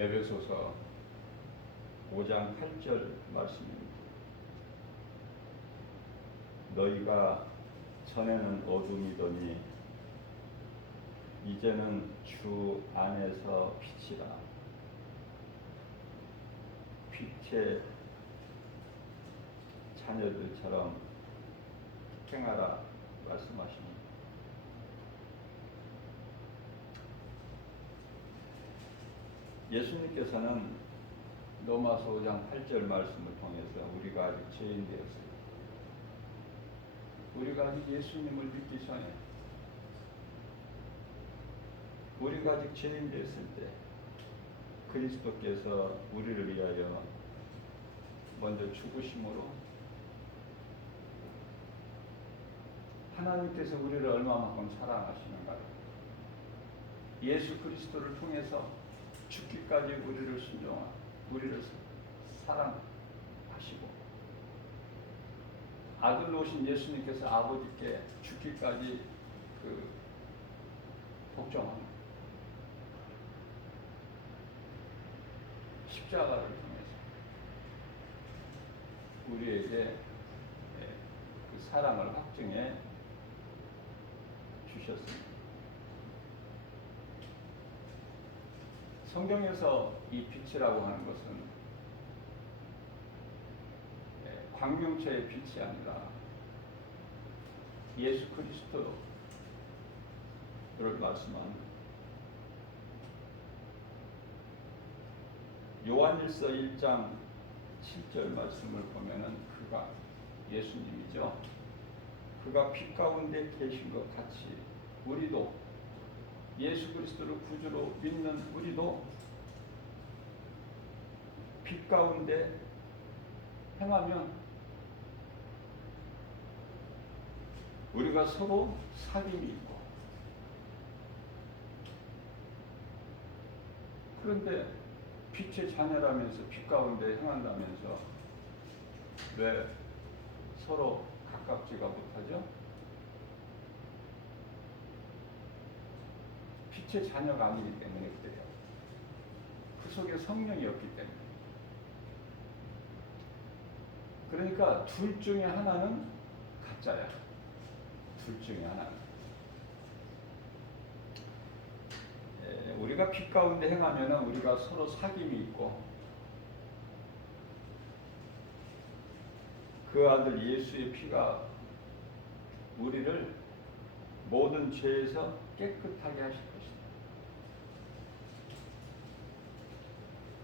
에베소서 5장 8절 말씀입니다. 너희가 전에는 어둠이더니 이제는 주 안에서 빛이라. 빛의 자녀들처럼 행하라 말씀하십니다. 예수님께서는 로마서 5장 8절 말씀을 통해서 우리가 아직 죄인 되었어요. 우리가 아직 예수님을 믿기 전에, 우리가 아직 죄인 되었을 때 그리스도께서 우리를 위하여 먼저 죽으심으로 하나님께서 우리를 얼마만큼 사랑하시는가를 예수 그리스도를 통해서 죽기까지 우리를 순종하고 우리를 사랑하시고 아들로 오신 예수님께서 아버지께 죽기까지 복종합니다. 십자가를 통해서 우리에게 그 사랑을 확증해 주셨습니다. 성경에서 이 빛이라고 하는 것은 광명체의 빛이 아니라 예수 그리스도를 말씀합니다. 요한일서 1장 7절 말씀을 보면은 그가 예수님이죠. 그가 빛 가운데 계신 것 같이 우리도 예수 그리스도를 구주로 믿는 우리도 빛 가운데 행하면 우리가 서로 사귐이 있고, 그런데 빛의 자녀라면서 빛 가운데 행한다면서 왜 서로 가깝지가 못하죠? 빛의 자녀가 아니기 때문에 그래요. 그 속에 성령이 없기 때문에. 그러니까 둘 중에 하나는 가짜야. 둘 중에 하나는. 우리가 빛 가운데 행하면 우리가 서로 사귐이 있고 그 아들 예수의 피가 우리를 모든 죄에서 깨끗하게 하실 것이다.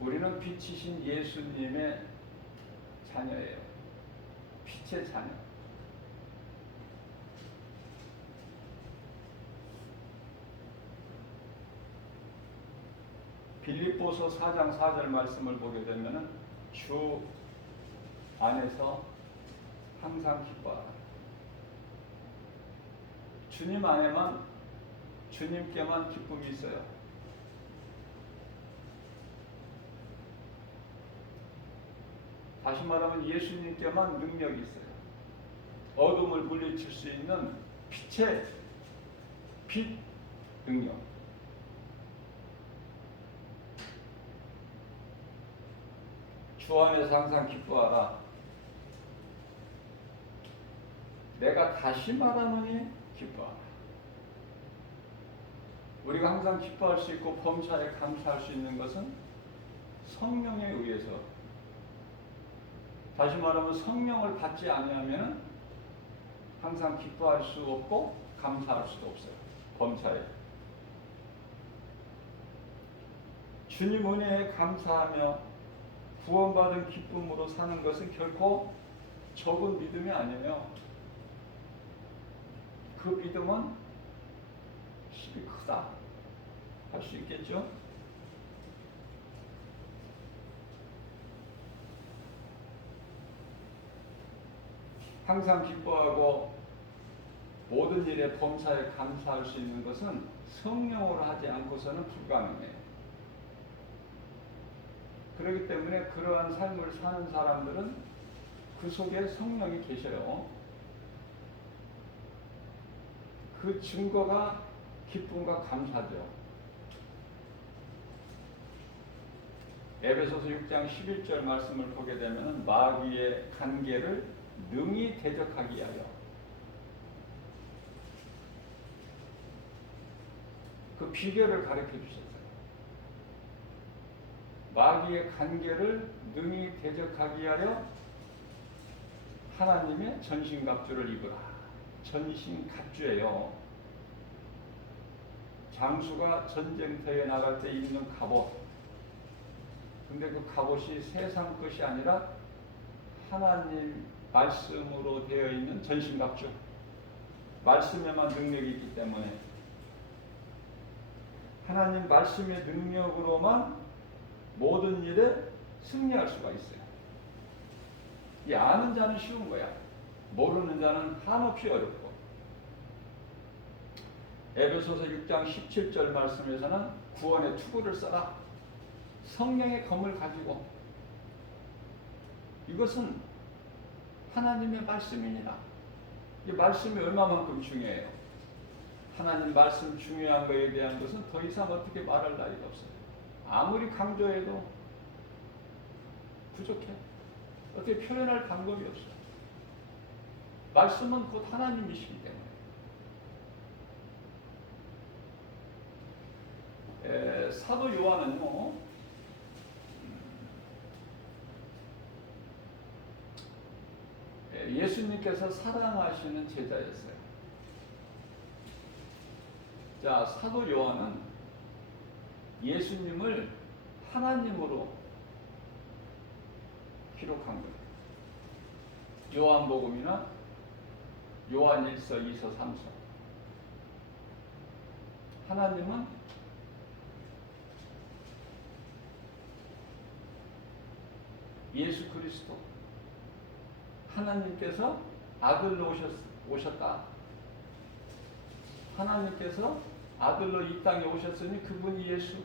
우리는 빛이신 예수님의 자녀예요. 빛의 자녀. 빌립보서 4장 4절 말씀을 보게 되면 주 안에서 항상 기뻐하라. 주님 안에만, 주님께만 기쁨이 있어요. 다시 말하면 예수님께만 능력이 있어요. 어둠을 물리칠 수 있는 빛의 빛 능력. 주 안에서 항상 기뻐하라. 내가 다시 말하노니 기뻐하라. 우리가 항상 기뻐할 수 있고 범사에 감사할 수 있는 것은 성령에 의해서. 다시 말하면 성령을 받지 아니하면 항상 기뻐할 수 없고 감사할 수도 없어요. 범사에. 주님 은혜에 감사하며 구원받은 기쁨으로 사는 것은 결코 적은 믿음이 아니에요. 그 믿음은 힘이 크다 할 수 있겠죠? 항상 기뻐하고 모든 일에 범사에 감사할 수 있는 것은 성령으로 하지 않고서는 불가능해요. 그렇기 때문에 그러한 삶을 사는 사람들은 그 속에 성령이 계셔요. 그 증거가 기쁨과 감사죠. 에베소서 6장 11절 말씀을 보게 되면 마귀의 관계를 능히 대적하기 위하여, 그 비결을 가르쳐 주셨어요. 마귀의 관계를 능히 대적하기 위하여 하나님의 전신갑주를 입으라. 전신갑주예요. 장수가 전쟁터에 나갈 때 입는 갑옷. 근데 그 갑옷이 세상 것이 아니라 하나님 말씀으로 되어 있는 전신갑주. 말씀에만 능력이 있기 때문에 하나님 말씀의 능력으로만 모든 일에 승리할 수가 있어요. 이 아는 자는 쉬운 거야. 모르는 자는 한없이 어렵고. 에베소서 6장 17절 말씀에서는 구원의 투구를 써라. 성령의 검을 가지고. 이것은 하나님의 말씀이니라. 이 말씀이 얼마만큼 중요해요. 하나님 말씀 중요한 것에 대한 것은 더 이상 어떻게 말할 나위가 없어요. 아무리 강조해도 부족해. 어떻게 표현할 방법이 없어요. 말씀은 곧 하나님이시기 때문에. 사도 요한은요, 예수님께서 사랑하시는 제자였어요. 자, 사도 요한은 예수님을 하나님으로 기록한 거예요. 요한복음이나 요한 1서, 2서, 3서. 하나님은 예수 그리스도, 하나님께서 아들로 오셨다. 하나님께서 아들로 이 땅에 오셨으니 그분이 예수.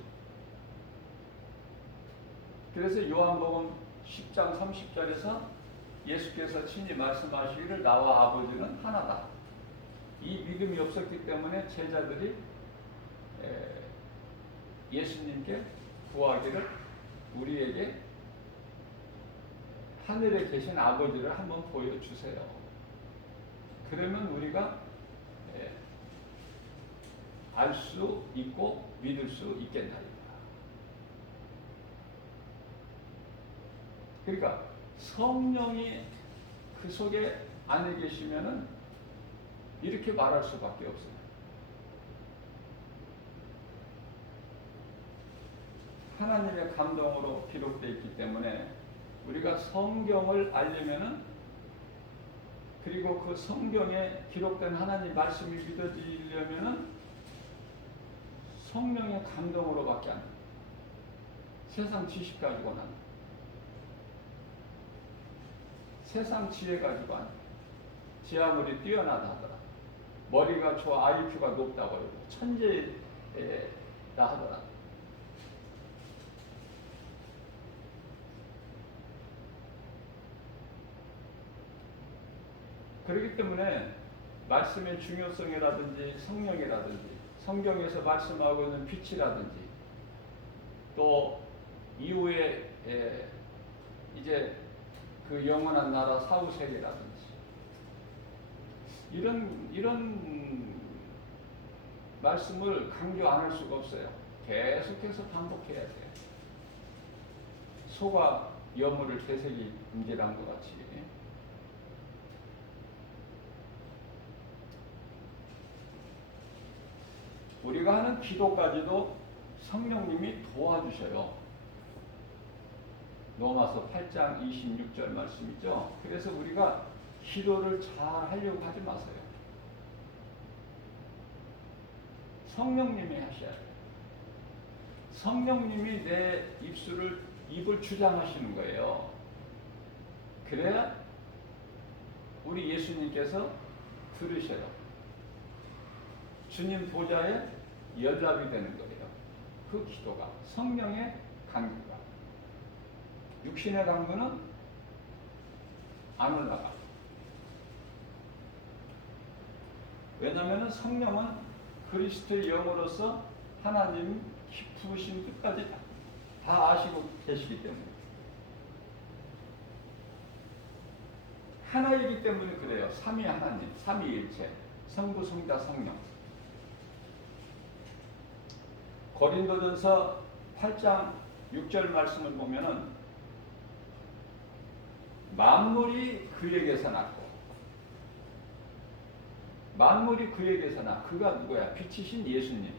그래서 요한복음 10장 30절에서 예수께서 친히 말씀하시기를 나와 아버지는 하나다. 이 믿음이 없었기 때문에 제자들이 예수님께 구하기를 우리에게 하늘에 계신 아버지를 한번 보여주세요. 그러면 우리가 알 수 있고 믿을 수 있겠나이다. 그러니까 성령이 그 속에 안에 계시면은 이렇게 말할 수밖에 없어요. 하나님의 감동으로 기록되어 있기 때문에 우리가 성경을 알려면은, 그리고 그 성경에 기록된 하나님 말씀이 믿어지려면은 성령의 감동으로밖에 안 돼요. 세상 지식 가지고는 안 돼요. 세상 지혜 가지고 안 돼요. 지 아무리 뛰어나다 하더라. 머리가 좋아, IQ가 높다고 그러고 천재다 하더라. 그렇기 때문에 말씀의 중요성이라든지 성령이라든지 성경에서 말씀하고 있는 빛이라든지 또 이후에 이제 그 영원한 나라 사후세계라든지 이런 말씀을 강조 안 할 수가 없어요. 계속해서 반복해야 돼요. 소가 여물을 되새기 임질한 것 같이. 우리가 하는 기도까지도 성령님이 도와주셔요. 로마서 8장 26절 말씀이죠. 그래서 우리가 기도를 잘 하려고 하지 마세요. 성령님이 하셔야 돼요. 성령님이 내 입을 주장하시는 거예요. 그래야 우리 예수님께서 들으셔요. 주님 보좌에 연락이 되는 거예요. 그 기도가, 성령의 강구가. 육신의 강구는 안 올라가. 왜냐하면 성령은 그리스도의 영으로서 하나님 깊으신 뜻까지 다 아시고 계시기 때문에. 하나이기 때문에 그래요. 삼위 하나님, 삼위일체, 성부, 성자, 성령. 고린도전서 8장 6절 말씀을 보면은 만물이 그에게서 났고, 만물이 그에게서 나. 그가 누구야? 빛이신 예수님.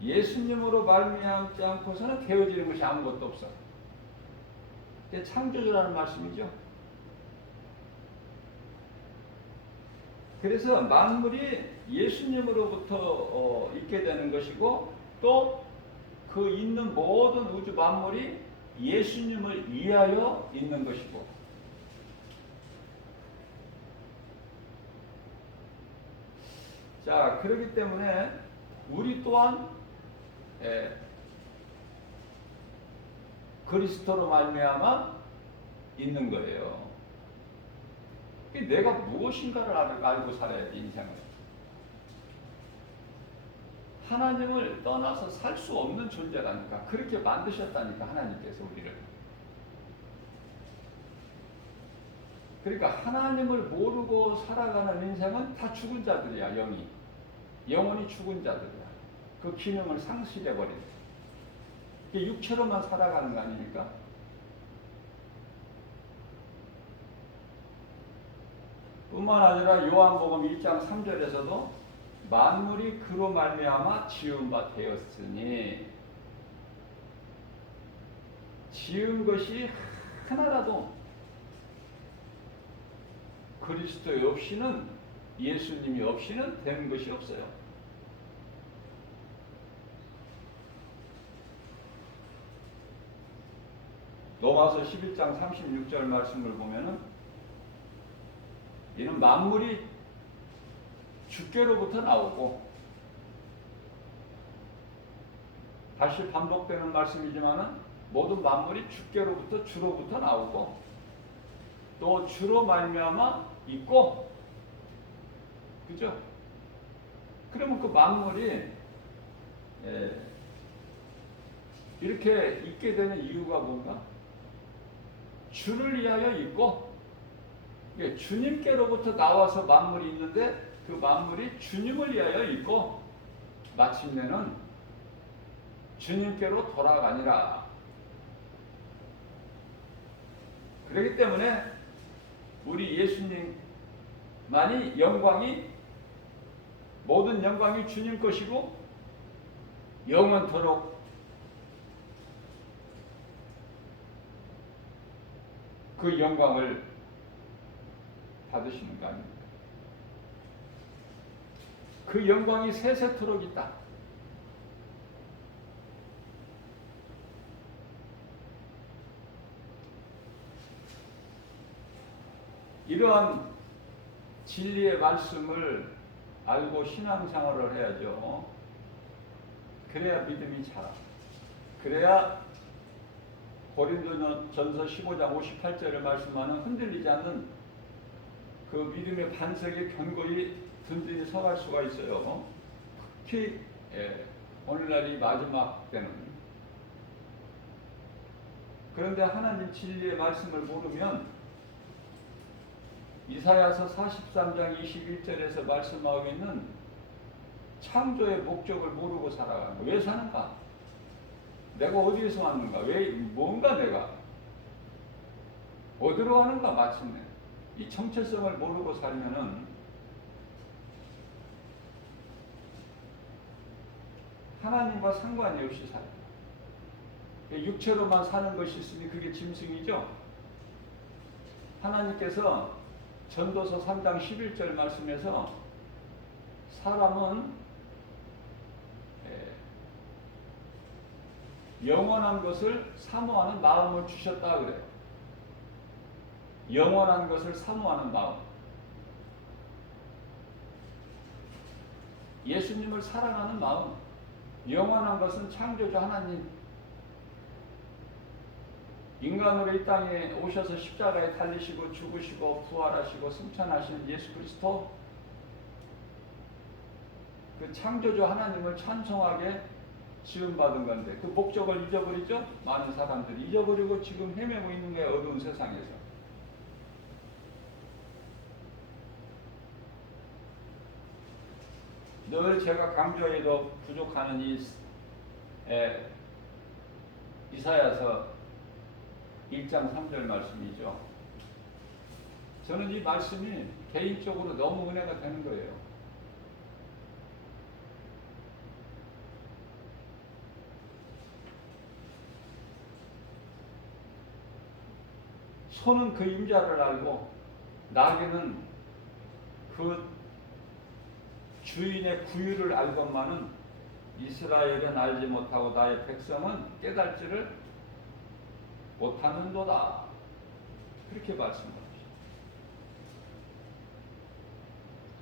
예수님으로 말미암지 않고서는 되어지는 것이 아무것도 없어. 이게 창조주라는 말씀이죠. 그래서 만물이 예수님으로부터 있게 되는 것이고, 또 그 있는 모든 우주 만물이 예수님을 위하여 있는 것이고, 자, 그렇기 때문에 우리 또한 그리스도로 말미암아 있는 거예요. 내가 무엇인가를 알고 살아야지, 인생을. 하나님을 떠나서 살 수 없는 존재라니까. 그렇게 만드셨다니까, 하나님께서 우리를. 그러니까 하나님을 모르고 살아가는 인생은 다 죽은 자들이야, 영이. 영혼이 죽은 자들이야. 그 기능을 상실해버린. 육체로만 살아가는 거 아닙니까? 뿐만 아니라 요한복음 1장 3절에서도 만물이 그로 말미암아 지은 바 되었으니, 지은 것이 하나라도 그리스도 없이는, 예수님이 없이는 된 것이 없어요. 로마서 11장 36절 말씀을 보면은, 이는 만물이 주께로부터 나오고, 다시 반복되는 말씀이지만은 모든 만물이 주께로부터, 주로부터 나오고, 또 주로 말미암아 있고, 그죠? 그러면 그 만물이 이렇게 있게 되는 이유가 뭔가? 주를 위하여 있고, 주님께로부터 나와서 만물이 있는데 그 만물이 주님을 위하여 있고, 마침내는 주님께로 돌아가니라. 그렇기 때문에 우리 예수님만이 영광이, 모든 영광이 주님 것이고 영원토록 그 영광을 받으시는 거 아닙니까? 그 영광이 세세토록 있다. 이러한 진리의 말씀을 알고 신앙생활을 해야죠. 그래야 믿음이 자라. 그래야 고린도전서 15장 58절에 말씀하는 흔들리지 않는 그 믿음의 반석에 견고히 든든히 서갈 수가 있어요. 특히 오늘날이 마지막 때는. 그런데 하나님 진리의 말씀을 모르면 이사야서 43장 21절에서 말씀하고 있는 창조의 목적을 모르고 살아가는 거. 왜 사는가? 내가 어디에서 왔는가? 왜, 뭔가 내가? 어디로 가는가? 마침내. 이 정체성을 모르고 살면은 하나님과 상관이 없이 살아요. 육체로만 사는 것이 있으니 그게 짐승이죠. 하나님께서 전도서 3장 11절 말씀에서 사람은 영원한 것을 사모하는 마음을 주셨다 그래요. 영원한 것을 사모하는 마음. 예수님을 사랑하는 마음. 영원한 것은 창조주 하나님, 인간으로 이 땅에 오셔서 십자가에 달리시고 죽으시고 부활하시고 승천하시는 예수 그리스도, 그 창조주 하나님을 찬송하게 지원받은 건데 그 목적을 잊어버리죠. 많은 사람들이 잊어버리고 지금 헤매고 있는 거예요. 어두운 세상에서. 늘 제가 강조해도 부족하는 이사야서 1장 3절 말씀이죠. 저는 이 말씀이 개인적으로 너무 은혜가 되는 거예요. 소는 그 임자를 알고 나귀는 그 주인의 구유를 알건만은 이스라엘은 알지 못하고 나의 백성은 깨달지를 못하는도다. 그렇게 말씀합니다.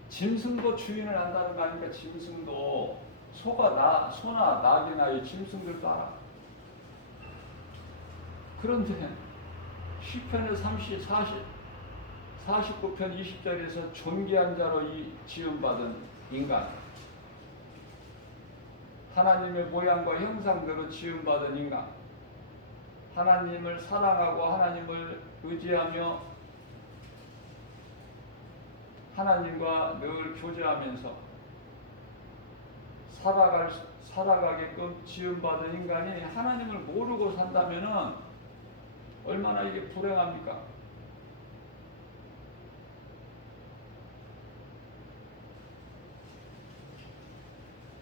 짐승도 주인을 안다는 거 아닙니까? 짐승도 소나 낙이나 이 짐승들도 알아. 그런데 시편의 49편 20절에서 존귀한 자로 지음받은 인간, 하나님의 모양과 형상대로 지음받은 인간, 하나님을 사랑하고 하나님을 의지하며 하나님과 늘 교제하면서 살아가게끔 지음받은 인간이 하나님을 모르고 산다면은 얼마나 이게 불행합니까?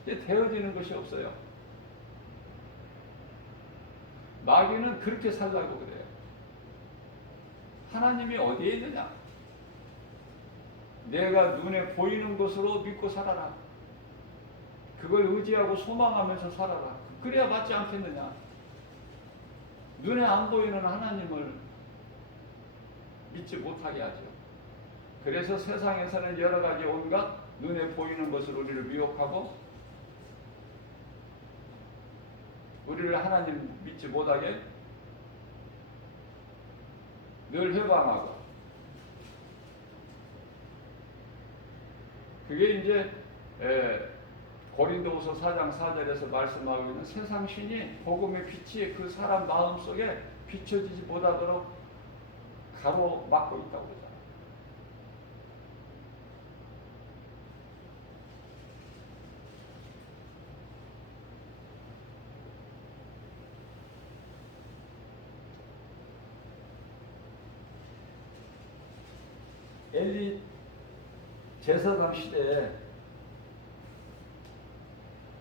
이게 되어지는 것이 없어요. 마귀는 그렇게 살라고 그래요. 하나님이 어디에 있느냐? 내가 눈에 보이는 것으로 믿고 살아라. 그걸 의지하고 소망하면서 살아라. 그래야 맞지 않겠느냐? 눈에 안 보이는 하나님을 믿지 못하게 하죠. 그래서 세상에서는 여러 가지 온갖 눈에 보이는 것을 우리를 미혹하고 우리를 하나님 믿지 못하게 늘 해방하고, 그게 이제 고린도후서 4장 4절에서 말씀하고 있는 세상 신이 복음의 빛이 그 사람 마음속에 비춰지지 못하도록 가로막고 있다고 그러잖아요. 엘리 제사장 시대에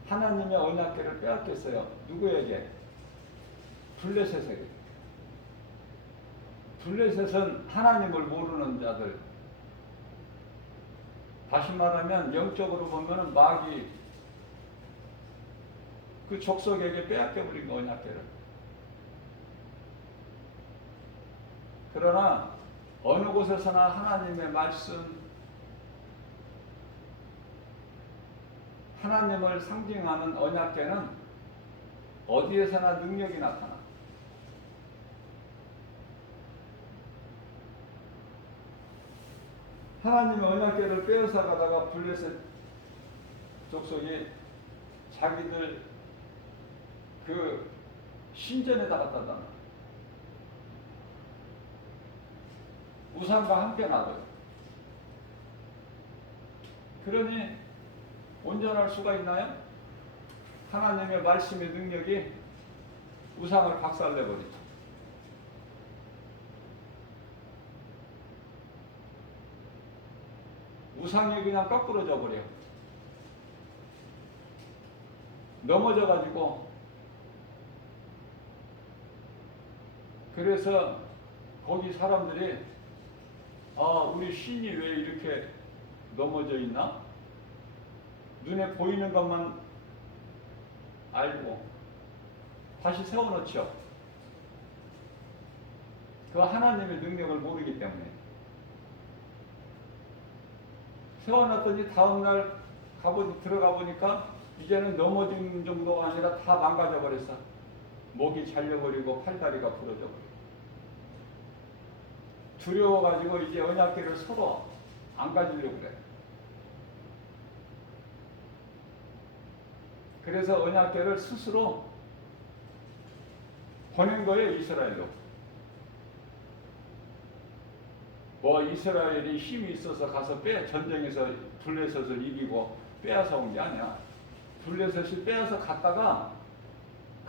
하나님의 언약궤를 빼앗겼어요. 누구에게? 블레셋에게. 블레셋은 하나님을 모르는 자들. 다시 말하면 영적으로 보면은 마귀 그 족속에게 빼앗겨버린 언약궤를. 그러나 어느 곳에서나 하나님의 말씀, 하나님을 상징하는 언약궤는 어디에서나 능력이 나타나. 하나님의 언약궤를 빼앗아 가다가 블레셋 족속이 자기들 그 신전에다 갖다 놔. 우상과 함께 놔둬요. 그러니 온전할 수가 있나요? 하나님의 말씀의 능력이 우상을 박살내버리죠. 우상이 그냥 거꾸러져 버려. 넘어져 가지고, 그래서 거기 사람들이 우리 신이 왜 이렇게 넘어져 있나? 눈에 보이는 것만 알고 다시 세워놓죠. 그 하나님의 능력을 모르기 때문에. 세워놨더니 다음날 들어가 보니까 이제는 넘어진 정도가 아니라 다 망가져 버렸어. 목이 잘려버리고 팔다리가 부러져 버리고. 두려워가지고 이제 언약궤를 서로 안 가지려고 그래. 그래서 언약궤를 스스로 보낸 거예요, 이스라엘로. 뭐 이스라엘이 힘이 있어서 가서 전쟁에서 블레셋을 이기고 빼앗아 온 게 아니야. 블레셋이 빼앗아 갔다가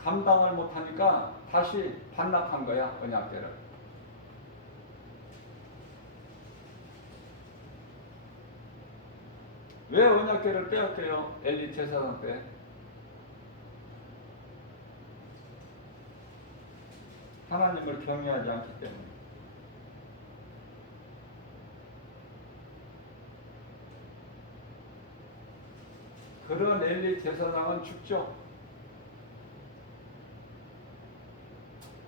감당을 못하니까 다시 반납한 거야, 언약궤를. 왜 언약궤를 빼앗겨요? 엘리 제사장 때. 하나님을 경외하지 않기 때문에. 그런 엘리 제사장은 죽죠.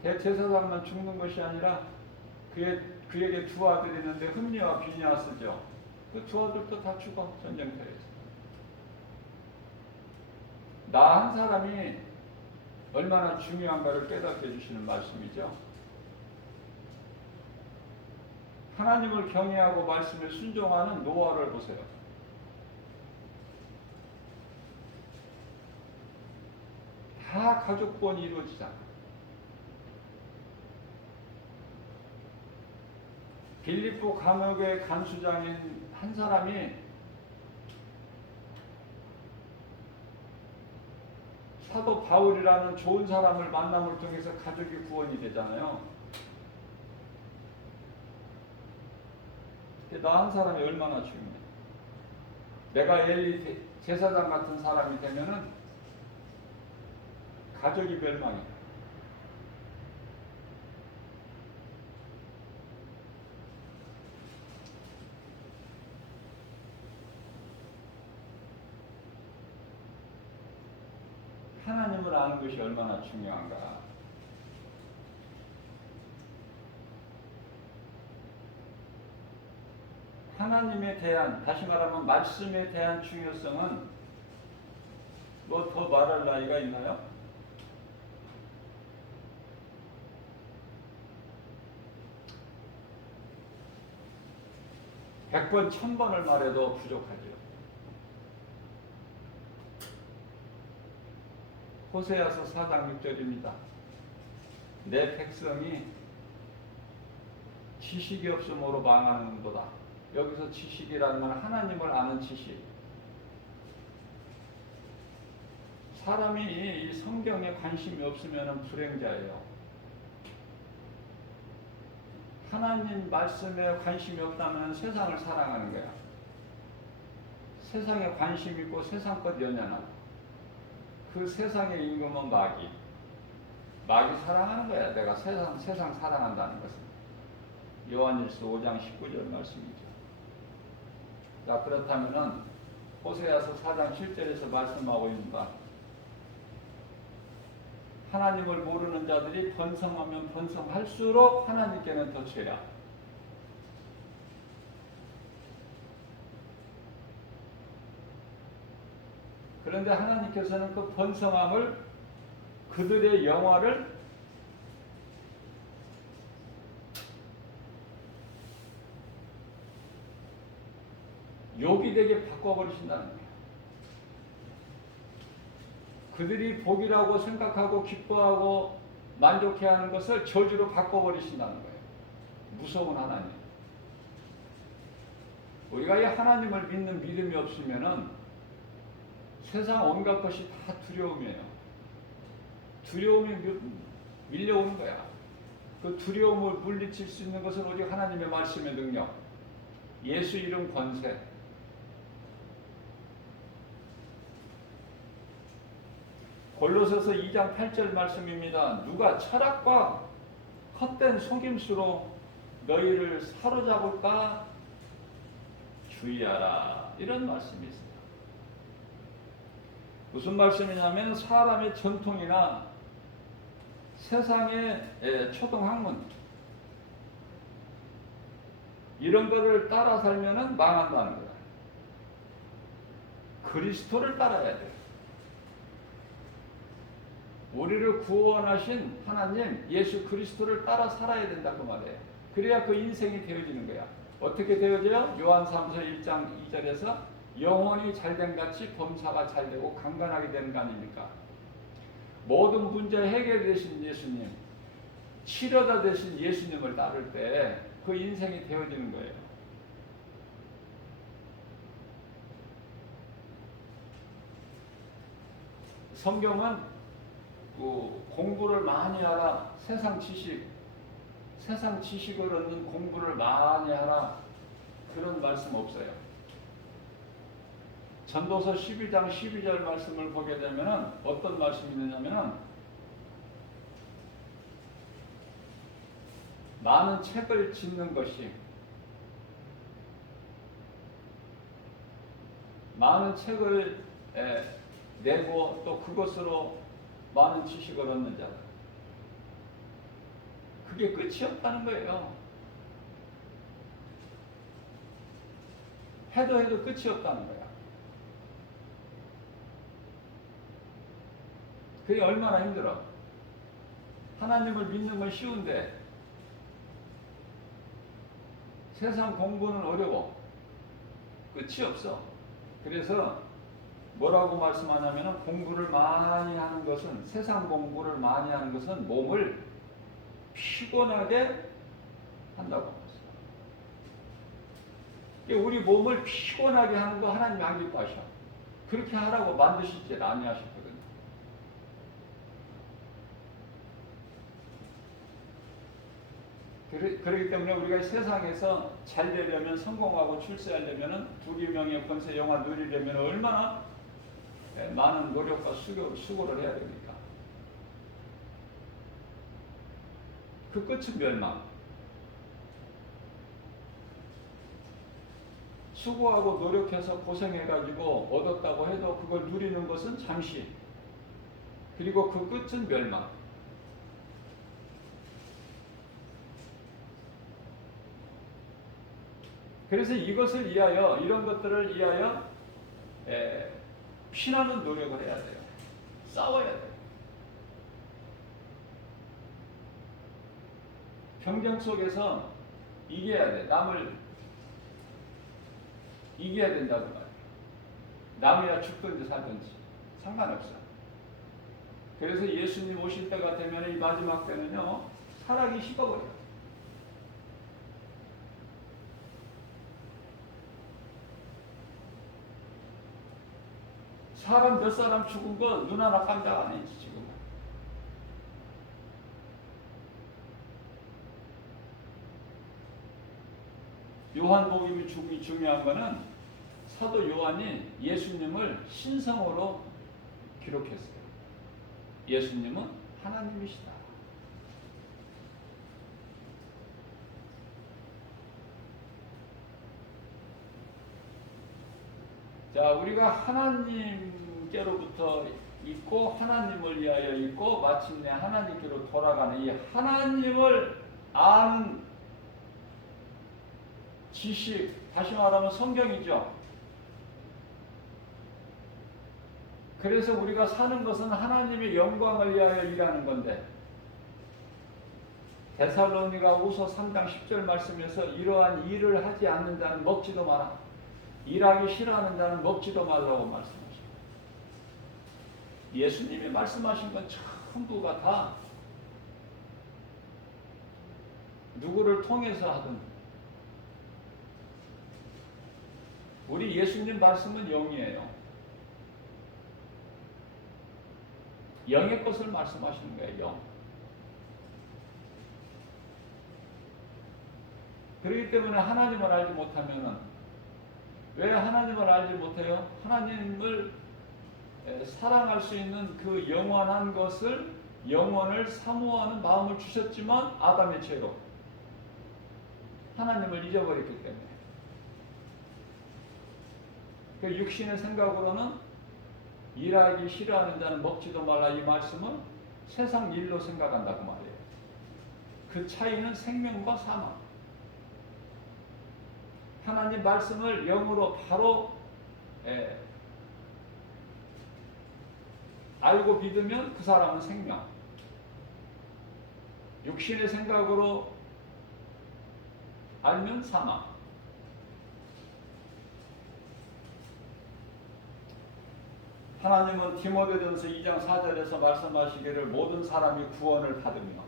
대제사장만 죽는 것이 아니라 그에게 두 아들이 있는데 흠니와 비냐스죠. 그 두 아들도 다 죽어, 전쟁터에서. 나 한 사람이 얼마나 중요한가를 깨닫게 해주시는 말씀이죠. 하나님을 경외하고 말씀에 순종하는 노아를 보세요. 다 가족본이 이루어지잖아. 빌립보 감옥의 간수장인 한 사람이 사도 바울이라는 좋은 사람을 만남을 통해서 가족이 구원이 되잖아요. 나 한 사람이 얼마나 중요해. 내가 엘리 제사장 같은 사람이 되면은 가족이 멸망이야. 하나님을 아는 것이 얼마나 중요한가. 하나님에 대한, 다시 말하면 말씀에 대한 중요성은 뭐 더 말할 나이가 있나요? 백번, 천번을 말해도 부족하죠. 호세아서 4장 6절입니다. 내 백성이 지식이 없음으로 망하는도다. 여기서 지식이라는 건 하나님을 아는 지식. 사람이 이 성경에 관심이 없으면 불행자예요. 하나님 말씀에 관심이 없다면 세상을 사랑하는 거야. 세상에 관심 있고 세상 것 연연하고. 그 세상의 임금은 마귀. 마귀 사랑하는 거야. 내가 세상 사랑한다는 것은. 요한일서 5장 19절 말씀이죠. 자, 그렇다면은 호세아서 4장 7절에서 말씀하고 있습니다. 하나님을 모르는 자들이 번성하면 번성할수록 하나님께는 더 죄야. 그런데 하나님께서는 그 번성함을, 그들의 영화를 욕이 되게 바꿔버리신다는 거예요. 그들이 복이라고 생각하고 기뻐하고 만족해하는 것을 저주로 바꿔버리신다는 거예요. 무서운 하나님. 우리가 이 하나님을 믿는 믿음이 없으면은 세상 온갖 것이 다 두려움이에요. 두려움이 밀려오는 거야. 그 두려움을 물리칠 수 있는 것은 오직 하나님의 말씀의 능력, 예수 이름 권세. 골로새서 2장 8절 말씀입니다. 누가 철학과 헛된 속임수로 너희를 사로잡을까 주의하라. 이런 말씀이 있습니다. 무슨 말씀이냐면 사람의 전통이나 세상의 초등학문 이런 거를 따라 살면은 망한다는 거야. 그리스도를 따라야 돼. 우리를 구원하신 하나님 예수 그리스도를 따라 살아야 된다고 말해요. 그래야 그 인생이 되어지는 거야. 어떻게 되어져요? 요한 3서 1장 2절에서 영혼이 잘된 같이 범사가 잘되고 강건하게 되는 거 아닙니까? 모든 문제 해결되신 예수님, 치료자 되신 예수님을 따를 때 그 인생이 되어지는 거예요. 성경은 공부를 많이 하라, 세상 지식을 얻는 공부를 많이 하라, 그런 말씀 없어요. 전도서 12장 12절 말씀을 보게 되면 어떤 말씀이 있느냐면, 많은 책을 짓는 것이, 많은 책을 내고 또 그것으로 많은 지식을 얻는 자다. 그게 끝이 없다는 거예요. 해도 끝이 없다는 거야. 그게 얼마나 힘들어. 하나님을 믿는 건 쉬운데 세상 공부는 어려워. 끝이 없어. 그래서 뭐라고 말씀하냐면, 공부를 많이 하는 것은, 세상 공부를 많이 하는 것은 몸을 피곤하게 한다고 합니다. 우리 몸을 피곤하게 하는 거 하나님이 안 기뻐하셔. 그렇게 하라고 만드시지 아니하셨거든요. 그렇기 때문에 우리가 세상에서 잘 되려면, 성공하고 출세하려면, 부귀명예 권세 영화 누리려면 얼마나 많은 노력과 수고를 해야 됩니까? 그 끝은 멸망. 수고하고 노력해서 고생해가지고 얻었다고 해도 그걸 누리는 것은 잠시. 그리고 그 끝은 멸망. 그래서 이것을 위하여, 이런 것들을 위하여 피나는 노력을 해야 돼요. 싸워야 돼요. 경쟁 속에서 이겨야 돼. 남을 이겨야 된다고 말이에요. 남이야 죽든지 살든지 상관없어. 그래서 예수님 오실 때가 되면, 이 마지막 때는요, 사랑이 식어버려요. 사람 몇 사람 죽은 거 눈 하나 깜짝 안 했지 지금. 요한복음이 중요한 거는, 사도 요한이 예수님을 신성으로 기록했어요. 예수님은 하나님이시다. 자, 우리가 하나님께로부터 있고 하나님을 위하여 있고 마침내 하나님께로 돌아가는 이 하나님을 아는 지식, 다시 말하면 성경이죠. 그래서 우리가 사는 것은 하나님의 영광을 위하여 일하는 건데, 데살로니가후서 3장 10절 말씀에서 이러한 일을 하지 않는 자는 먹지도 마라. 일하기 싫어하는 자는 먹지도 말라고 말씀하십니다. 예수님이 말씀하신 건 전부가 다 누구를 통해서 하든, 우리 예수님 말씀은 영이에요. 영의 것을 말씀하시는 거예요. 영. 그렇기 때문에 하나님을 알지 못하면은, 왜 하나님을 알지 못해요? 하나님을 사랑할 수 있는 그 영원한 것을, 영원을 사모하는 마음을 주셨지만 아담의 죄로 하나님을 잊어버렸기 때문에, 그 육신의 생각으로는 일하기 싫어하는 자는 먹지도 말라, 이 말씀은 세상 일로 생각한다고 말이에요. 그 차이는 생명과 사망. 하나님 말씀을 영으로 바로 알고 믿으면 그 사람은 생명. 육신의 생각으로 알면 사망. 하나님은 디모데전서 2장 4절에서 말씀하시기를 모든 사람이 구원을 받으며,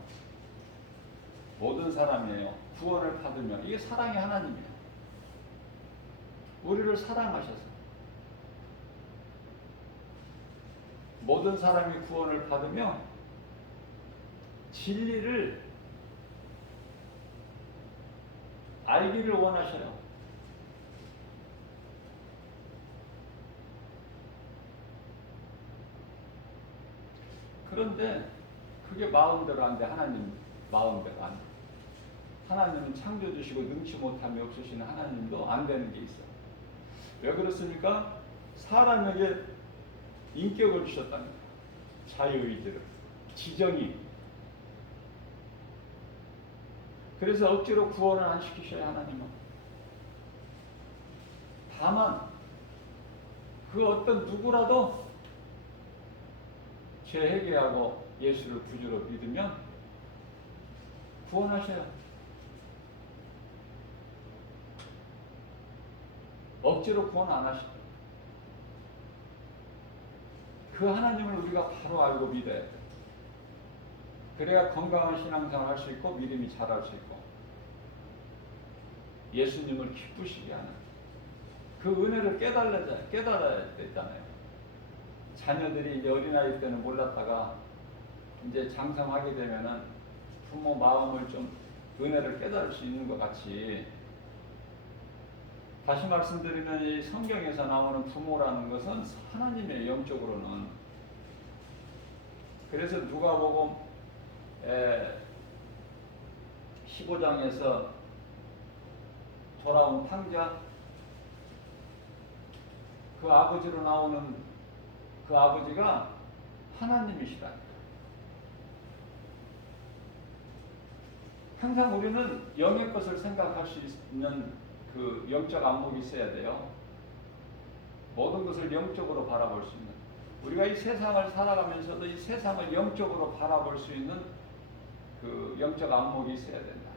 모든 사람이에요. 구원을 받으며, 이게 사랑의 하나님이에요. 우리를 사랑하셔서 모든 사람이 구원을 받으며 진리를 알기를 원하셔요. 그런데 그게 마음대로 안 돼. 하나님 마음대로 안 돼. 하나님은 창조주시고 능치 못함이 없으신 하나님도 안 되는 게 있어요. 왜 그렇습니까? 사람에게 인격을 주셨답니다. 자유의지를, 지정이. 그래서 억지로 구원을 안 시키셔요, 하나님은. 다만 그 어떤 누구라도 죄 회개하고 예수를 구주로 믿으면 구원하셔요. 억지로 구원 안 하시죠. 그 하나님을 우리가 바로 알고 믿어야 돼. 그래야 건강한 신앙생활 할 수 있고 믿음이 자랄 수 있고 예수님을 기쁘시게 하는 그 은혜를 깨달아야 되잖아요. 자녀들이 이제 어린아이 때는 몰랐다가 이제 장성하게 되면은 부모 마음을 좀 은혜를 깨달을 수 있는 것 같이, 다시 말씀드리면 이 성경에서 나오는 부모라는 것은 하나님의 영적으로는, 그래서 누가복음 15장에서 돌아온 탕자, 그 아버지로 나오는 그 아버지가 하나님이시다. 항상 우리는 영의 것을 생각할 수 있는 그 영적 안목이 있어야 돼요. 모든 것을 영적으로 바라볼 수 있는, 우리가 이 세상을 살아가면서도 이 세상을 영적으로 바라볼 수 있는 그 영적 안목이 있어야 된다.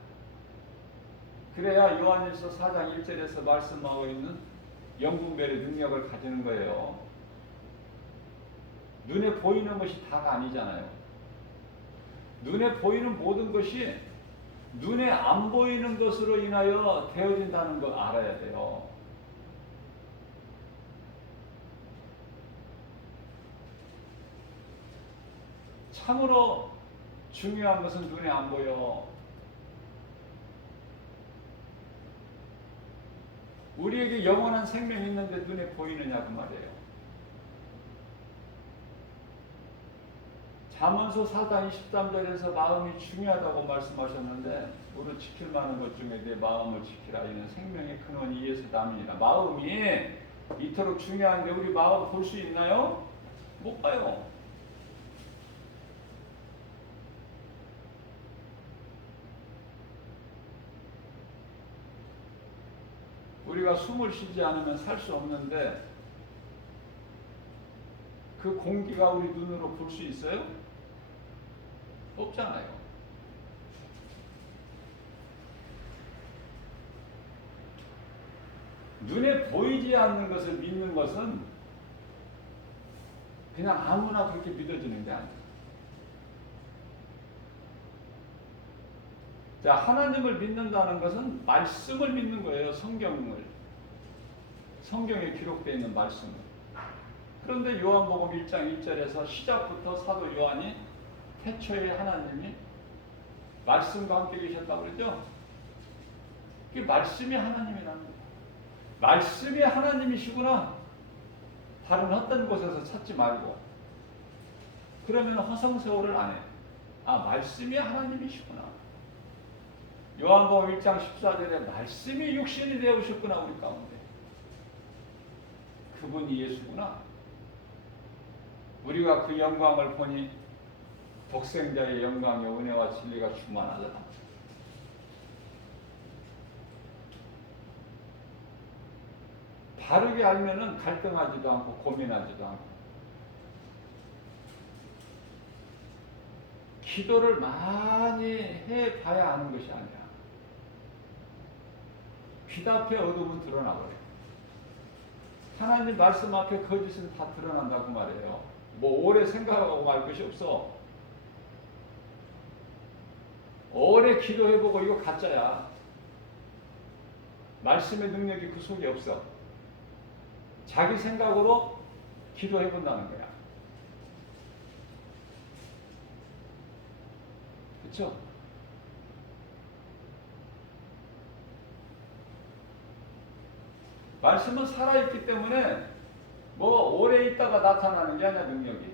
그래야 요한일서 4장 1절에서 말씀하고 있는 영분별의 능력을 가지는 거예요. 눈에 보이는 것이 다가 아니잖아요. 눈에 보이는 모든 것이 눈에 안 보이는 것으로 인하여 되어진다는 걸 알아야 돼요. 참으로 중요한 것은 눈에 안 보여. 우리에게 영원한 생명이 있는데 눈에 보이느냐 그 말이에요. 잠언서 4장 23절에서 마음이 중요하다고 말씀하셨는데, 우리 지킬 만한 것 중에 내 마음을 지키라. 이는 생명의 근원이 이에서 남이니라. 마음이 이토록 중요한데 우리 마음 볼 수 있나요? 못 봐요. 우리가 숨을 쉬지 않으면 살 수 없는데 그 공기가 우리 눈으로 볼 수 있어요? 없잖아요. 눈에 보이지 않는 것을 믿는 것은 그냥 아무나 그렇게 믿어지는 게 아니에요. 자, 하나님을 믿는다는 것은 말씀을 믿는 거예요. 성경에 기록되어 있는 말씀을. 그런데 요한복음 1장 1절에서 시작부터 사도 요한이 태초에 하나님이 말씀과 함께 계셨다고 그러죠? 그게 말씀이 하나님이라는 거예요. 말씀이 하나님이시구나. 다른 어떤 곳에서 찾지 말고. 그러면 허송세월을 안 해. 아, 말씀이 하나님이시구나. 요한복음 1장 14절에 말씀이 육신이 되어오셨구나 우리 가운데. 그분이 예수구나. 우리가 그 영광을 보니 독생자의 영광의 은혜와 진리가 충만하더라. 바르게 알면은 갈등하지도 않고 고민하지도 않고, 기도를 많이 해봐야 하는 것이 아니야. 귀 앞에 어둠은 드러나버려. 하나님 말씀 앞에 거짓은 다 드러난다고 말이에요. 뭐 오래 생각하고 말 것이 없어. 오래 기도해보고 이거 가짜야. 말씀의 능력이 그 속에 없어. 자기 생각으로 기도해본다는 거야. 그렇죠? 말씀은 살아있기 때문에 뭐 오래 있다가 나타나는 게 아니야. 능력이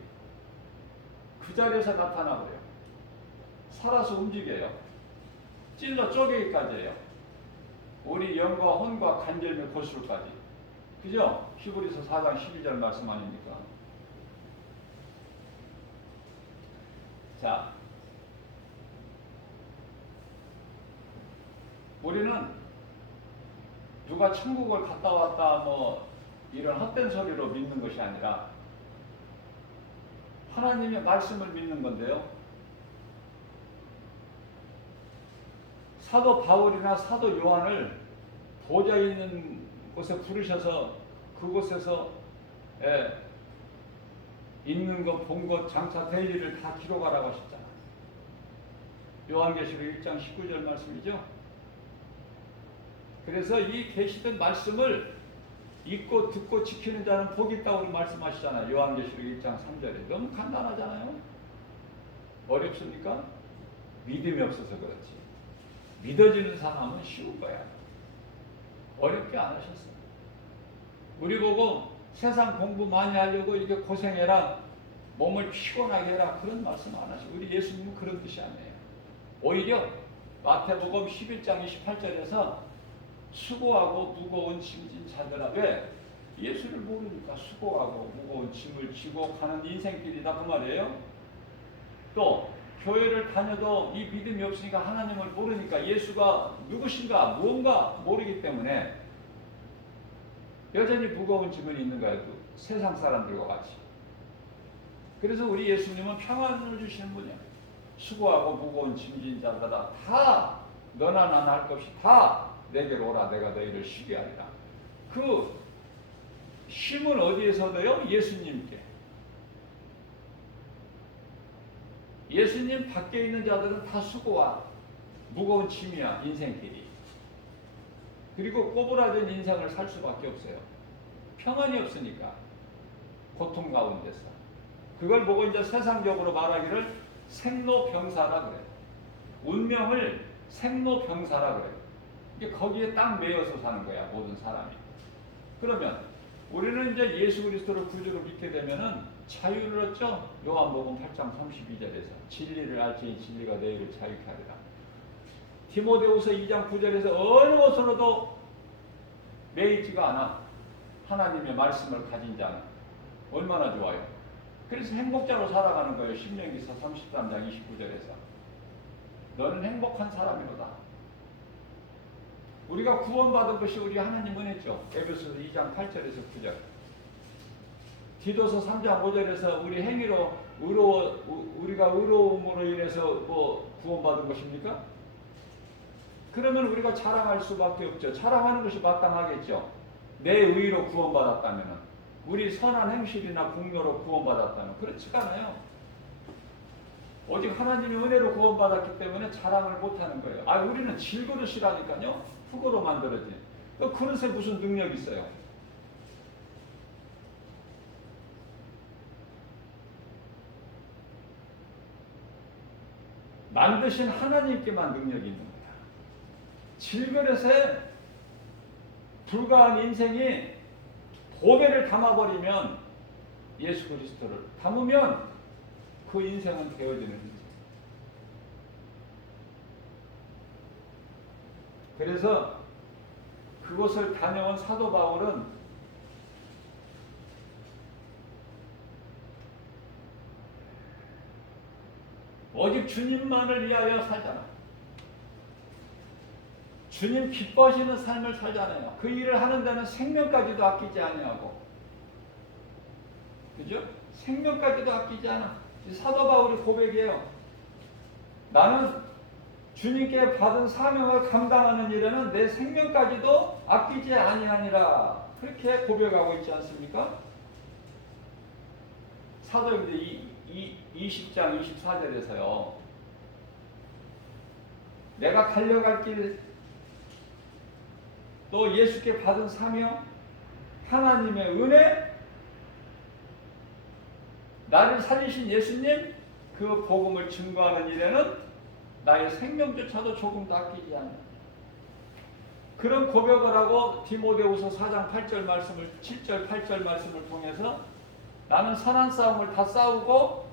그 자리에서 나타나버려요. 살아서 움직여요. 찔러 쪼개기까지 해요. 우리 영과 혼과 관절며 골수까지. 그죠? 히브리서 4장 12절 말씀 아닙니까? 자, 우리는 누가 천국을 갔다 왔다 뭐 이런 헛된 소리로 믿는 것이 아니라 하나님의 말씀을 믿는 건데요. 사도 바울이나 사도 요한을 보좌 있는 곳에 부르셔서 그곳에서 있는 것, 본 것, 장차 될 일을 다 기록하라고 하셨잖아. 요한계시록 1장 19절 말씀이죠. 그래서 이 계시된 말씀을 읽고 듣고 지키는 자는 복이 있다고 말씀하시잖아요. 요한계시록 1장 3절에. 너무 간단하잖아요. 어렵습니까? 믿음이 없어서 그렇지. 믿어지는 사람은 쉬운 거야. 어렵게 안 하셨어요. 우리 보고 세상 공부 많이 하려고 이게 고생해라, 몸을 피곤하게 해라, 그런 말씀 안 하시고, 우리 예수님은 그런 뜻이 아니에요. 오히려 마태복음 11장 28절에서 수고하고 무거운 짐진 자들아. 왜? 예수를 모르니까 수고하고 무거운 짐을 지고 가는 인생길이다 그 말이에요. 또 교회를 다녀도 이 믿음이 없으니까, 하나님을 모르니까, 예수가 누구신가 무언가 모르기 때문에 여전히 무거운 짐을 있는 거예요. 또 세상 사람들과 같이. 그래서 우리 예수님은 평안을 주시는 분이에요. 수고하고 무거운 짐진 자들아, 다 너나 나나 할 것 없이 다 내게로 오라, 내가 너희를 쉬게 하리라. 그 쉼은 어디에서 얻어요? 예수님께. 예수님 밖에 있는 자들은 다 수고와 무거운 짐이야, 인생길이. 그리고 꼬부라진 인생을 살 수밖에 없어요. 평안이 없으니까. 고통 가운데서. 그걸 보고 이제 세상적으로 말하기를 생로병사라 그래요. 운명을 생로병사라 그래요. 이게 거기에 딱 매여서 사는 거야, 모든 사람이. 그러면 우리는 이제 예수 그리스도를 구주로 믿게 되면은 자유를 얻죠. 요한복음 8장 32절에서 진리를 알지니 진리가 너희를 자유케 하리라. 디모데후서 2장 9절에서 어느 것으로도 매이지가 않아. 하나님의 말씀을 가진 자는 얼마나 좋아요. 그래서 행복자로 살아가는 거예요. 신명기서 33장 29절에서 너는 행복한 사람이로다. 우리가 구원받은 것이 우리 하나님 은혜죠. 에베소서 2장 8절에서 9절. 디도서 3장 5절에서 우리 행위로 우리가 의로움으로 인해서 뭐 구원받은 것입니까? 그러면 우리가 자랑할 수밖에 없죠. 자랑하는 것이 마땅하겠죠. 내 의로 구원받았다면, 우리 선한 행실이나 공로로 구원받았다면. 그렇지가 않아요. 오직 하나님의 은혜로 구원받았기 때문에 자랑을 못하는 거예요. 아, 우리는 질그릇이라니까요. 흙으로 만들어진. 그 그릇에 무슨 능력이 있어요? 만드신 하나님께만 능력이 있는 거야. 질그릇에 불과한 인생이 보배를 담아버리면, 예수 그리스도를 담으면 그 인생은 되어지는 인생. 그래서 그곳을 다녀온 사도 바울은 오직 주님만을 위하여 살잖아. 주님 기뻐하시는 삶을 살잖아요. 그 일을 하는 데는 생명까지도 아끼지 아니하고, 그죠? 생명까지도 아끼지 않아. 사도 바울이 고백이에요. 나는 주님께 받은 사명을 감당하는 일에는 내 생명까지도 아끼지 아니하니라. 그렇게 고백하고 있지 않습니까? 사도행전 20장 24절에서요. 내가 달려갈 길, 또 예수께 받은 사명, 하나님의 은혜, 나를 살리신 예수님, 그 복음을 증거하는 일에는 나의 생명조차도 조금도 아끼지 않는다. 그런 고백을 하고 디모데후서 4장 8절 말씀을 7절 8절 말씀을 통해서 나는 선한 싸움을 다 싸우고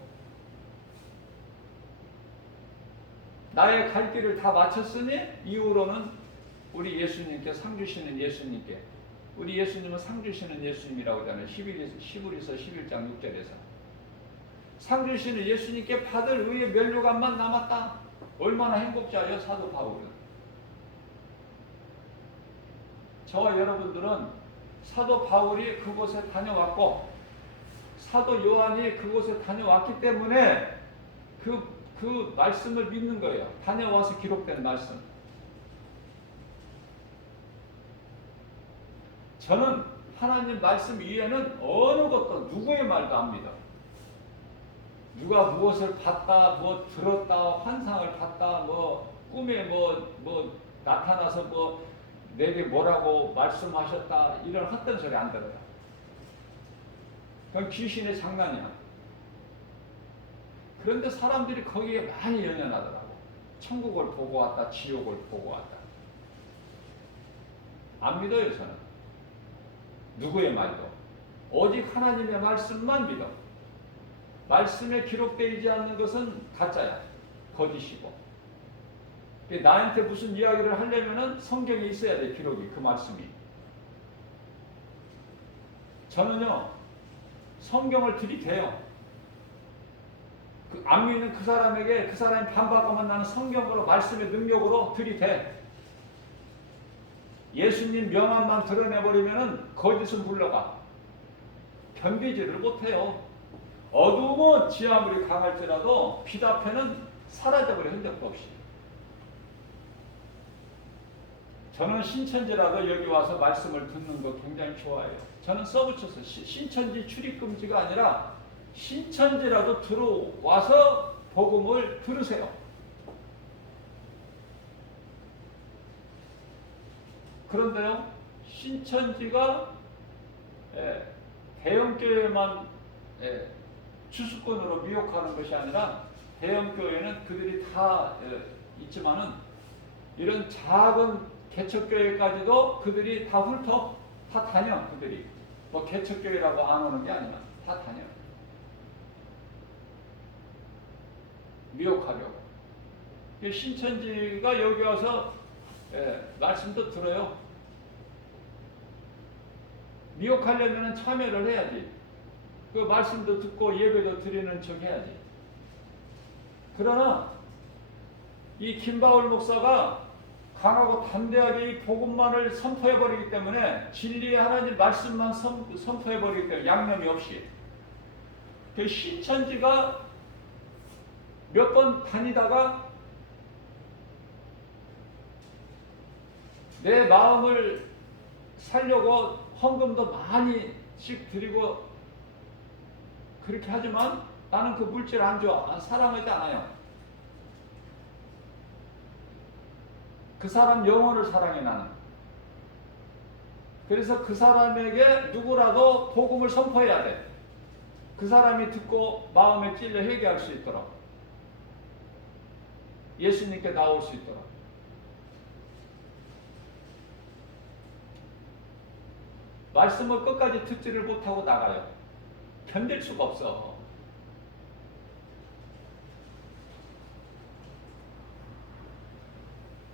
나의 갈 길을 다 마쳤으니 이후로는 우리 예수님께 상 주시는 예수님께, 우리 예수님은 상 주시는 예수님이라고 하잖아요. 히브리서 11장 6절에서 상 주시는 예수님께 받을 의의 면류관만 남았다. 얼마나 행복자요 사도 바울은. 저와 여러분들은 사도 바울이 그곳에 다녀왔고 사도 요한이 그곳에 다녀왔기 때문에 그 말씀을 믿는 거예요. 다녀와서 기록된 말씀. 저는 하나님 말씀 이외에는 어느 것도 누구의 말도 안 믿어. 누가 무엇을 봤다, 뭐 들었다, 환상을 봤다, 뭐 꿈에 뭐 나타나서 뭐 내게 뭐라고 말씀하셨다, 이런 헛된 소리 안 들어요. 그건 귀신의 장난이야. 그런데 사람들이 거기에 많이 연연하더라고. 천국을 보고 왔다, 지옥을 보고 왔다. 안 믿어요, 저는. 누구의 말도. 오직 하나님의 말씀만 믿어. 말씀에 기록되지 않는 것은 가짜야. 거짓이고. 나한테 무슨 이야기를 하려면은 성경에 있어야 돼, 기록이, 그 말씀이. 저는요, 성경을 들이대요. 안 믿는 그 사람에게 그 사람이 반박하면 나는 성경으로, 말씀의 능력으로 들이대. 예수님 명함만 드러내버리면은 거짓은 물러가. 견디지를 못해요. 어두움은 지 아무리 강할지라도 빛 앞에는 사라져버려, 흔적도 없이. 저는 신천지라도 여기 와서 말씀을 듣는 거 굉장히 좋아해요. 저는 써붙여서 신천지 출입금지가 아니라 신천지라도 들어와서 복음을 들으세요. 그런데요, 신천지가 대형교회만 주수권으로 미혹하는 것이 아니라 대형교회는 그들이 다 있지만은 이런 작은 개척교회까지도 그들이 다 훑어, 다 다녀. 그들이 뭐 개척교회라고 안 오는 게 아니라 다 다녀. 미혹하려고. 신천지가 여기 와서 말씀도 들어요. 미혹하려면 참여를 해야지. 그 말씀도 듣고 예배도 드리는 척 해야지. 그러나 이 김바울 목사가 강하고 담대하게 이 복음만을 선포해버리기 때문에, 진리의 하나님 말씀만 선포해버리기 때문에 양념이 없이, 그 신천지가 몇 번 다니다가 내 마음을 살려고 헌금도 많이씩 드리고 그렇게 하지만 나는 그 물질 안 줘. 사랑하지 않아요. 그 사람 영혼을 사랑해, 나는. 그래서 그 사람에게 누구라도 복음을 선포해야 돼. 그 사람이 듣고 마음에 찔려 회개할 수 있도록, 예수님께 나올 수 있도록. 말씀을 끝까지 듣지를 못하고 나가요. 견딜 수가 없어.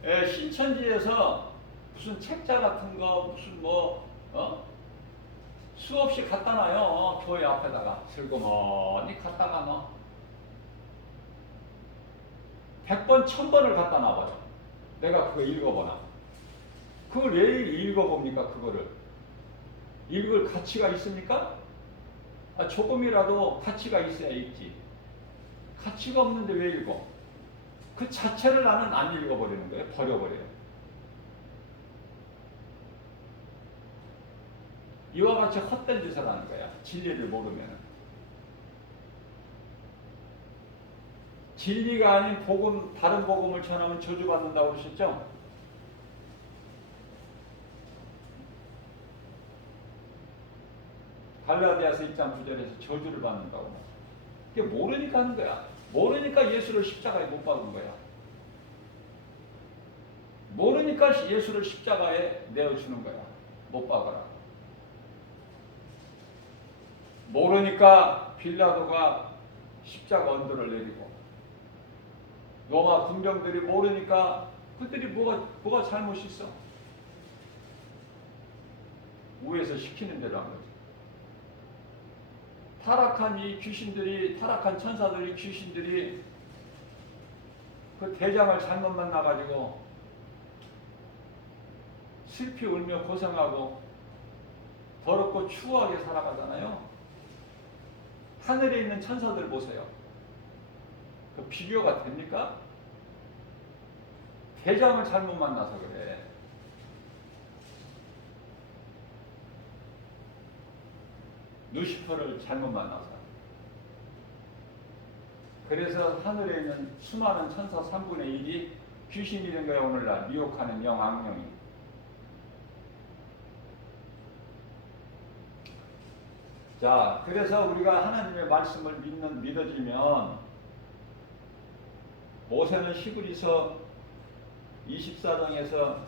신천지에서 무슨 책자 같은 거, 무슨 수없이 갖다 놔요. 교회 앞에다가 슬그머니 갖다가 놔. 100번, 1000번을 갖다 놔봐요. 내가 그거 읽어보나. 그걸 왜 읽어봅니까, 그거를? 읽을 가치가 있습니까? 조금이라도 가치가 있어야 읽지. 가치가 없는데 왜 읽어? 그 자체를 나는 안 읽어버리는 거예요. 버려버려요. 이와 같이 헛된 짓을 하는 거야. 진리를 모르면. 진리가 아닌 복음, 다른 복음을 전하면 저주받는다고 그러셨죠? 갈라디아서 1장 9절에서 저주를 받는다고. 그게 모르니까 하는 거야. 모르니까 예수를 십자가에 못 박은 거야. 모르니까 예수를 십자가에 내어주는 거야. 못 박아라. 모르니까 빌라도가 십자가 언도를 내리고, 로마 군병들이 모르니까 그들이 뭐가 잘못이 있어? 위에서 시키는 대로 한 거지. 타락한 이 귀신들이, 타락한 천사들이, 귀신들이 그 대장을 잘못 만나가지고 슬피 울며 고생하고 더럽고 추하게 살아가잖아요. 하늘에 있는 천사들 보세요. 그 비교가 됩니까? 대장을 잘못 만나서 그래. 루시퍼를 잘못 만나서. 그래서 하늘에 있는 수많은 천사 3분의 1이 귀신이 된 거야. 오늘날 미혹하는 영, 악령이. 자, 그래서 우리가 하나님의 말씀을 믿어지면, 모세는 히브리서 24장에서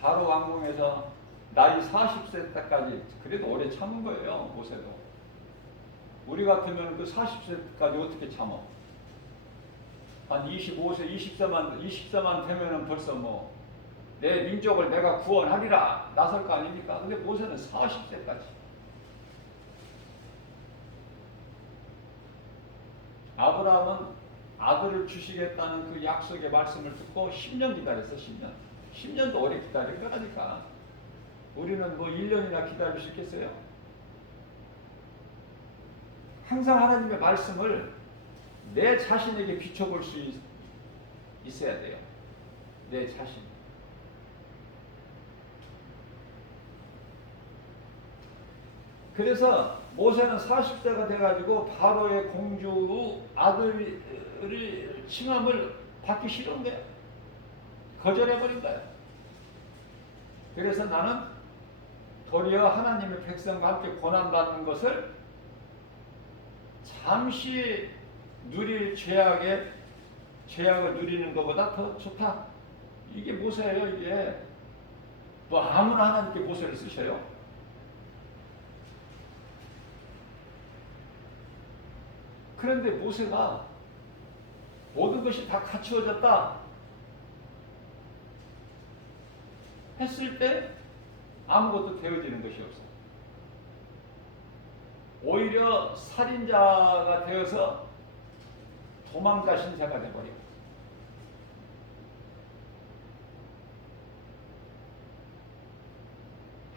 바로 왕궁에서 나이 40세 때까지, 그래도 오래 참은 거예요. 모세도. 우리 같으면 그 40세까지 어떻게 참어? 한 25세, 20세만 되면은 벌써 뭐 내 민족을 내가 구원하리라 나설 거 아닙니까? 근데 모세는 40세까지. 아브라함은 아들을 주시겠다는 그 약속의 말씀을 듣고 10년 기다렸어. 10년. 10년도 오래 기다린 거라니까. 우리는 뭐 1년이나 기다릴 수 있겠어요? 항상 하나님의 말씀을 내 자신에게 비춰볼 수 있어야 돼요. 내 자신. 그래서 모세는 40세가 돼가지고 바로의 공주 아들이 칭함을 받기 싫은 거야. 거절해버린 거야. 그래서 나는 도리어 하나님의 백성과 함께 고난받는 것을 잠시 누릴 죄악을 누리는 것보다 더 좋다. 이게 모세예요. 이게 뭐 아무나 하나님께 모세를 쓰셔요. 그런데 모세가 모든 것이 다 갖추어졌다 했을 때 아무것도 되어지는 것이 없어. 오히려 살인자가 되어서 도망가신 자가 되어버려.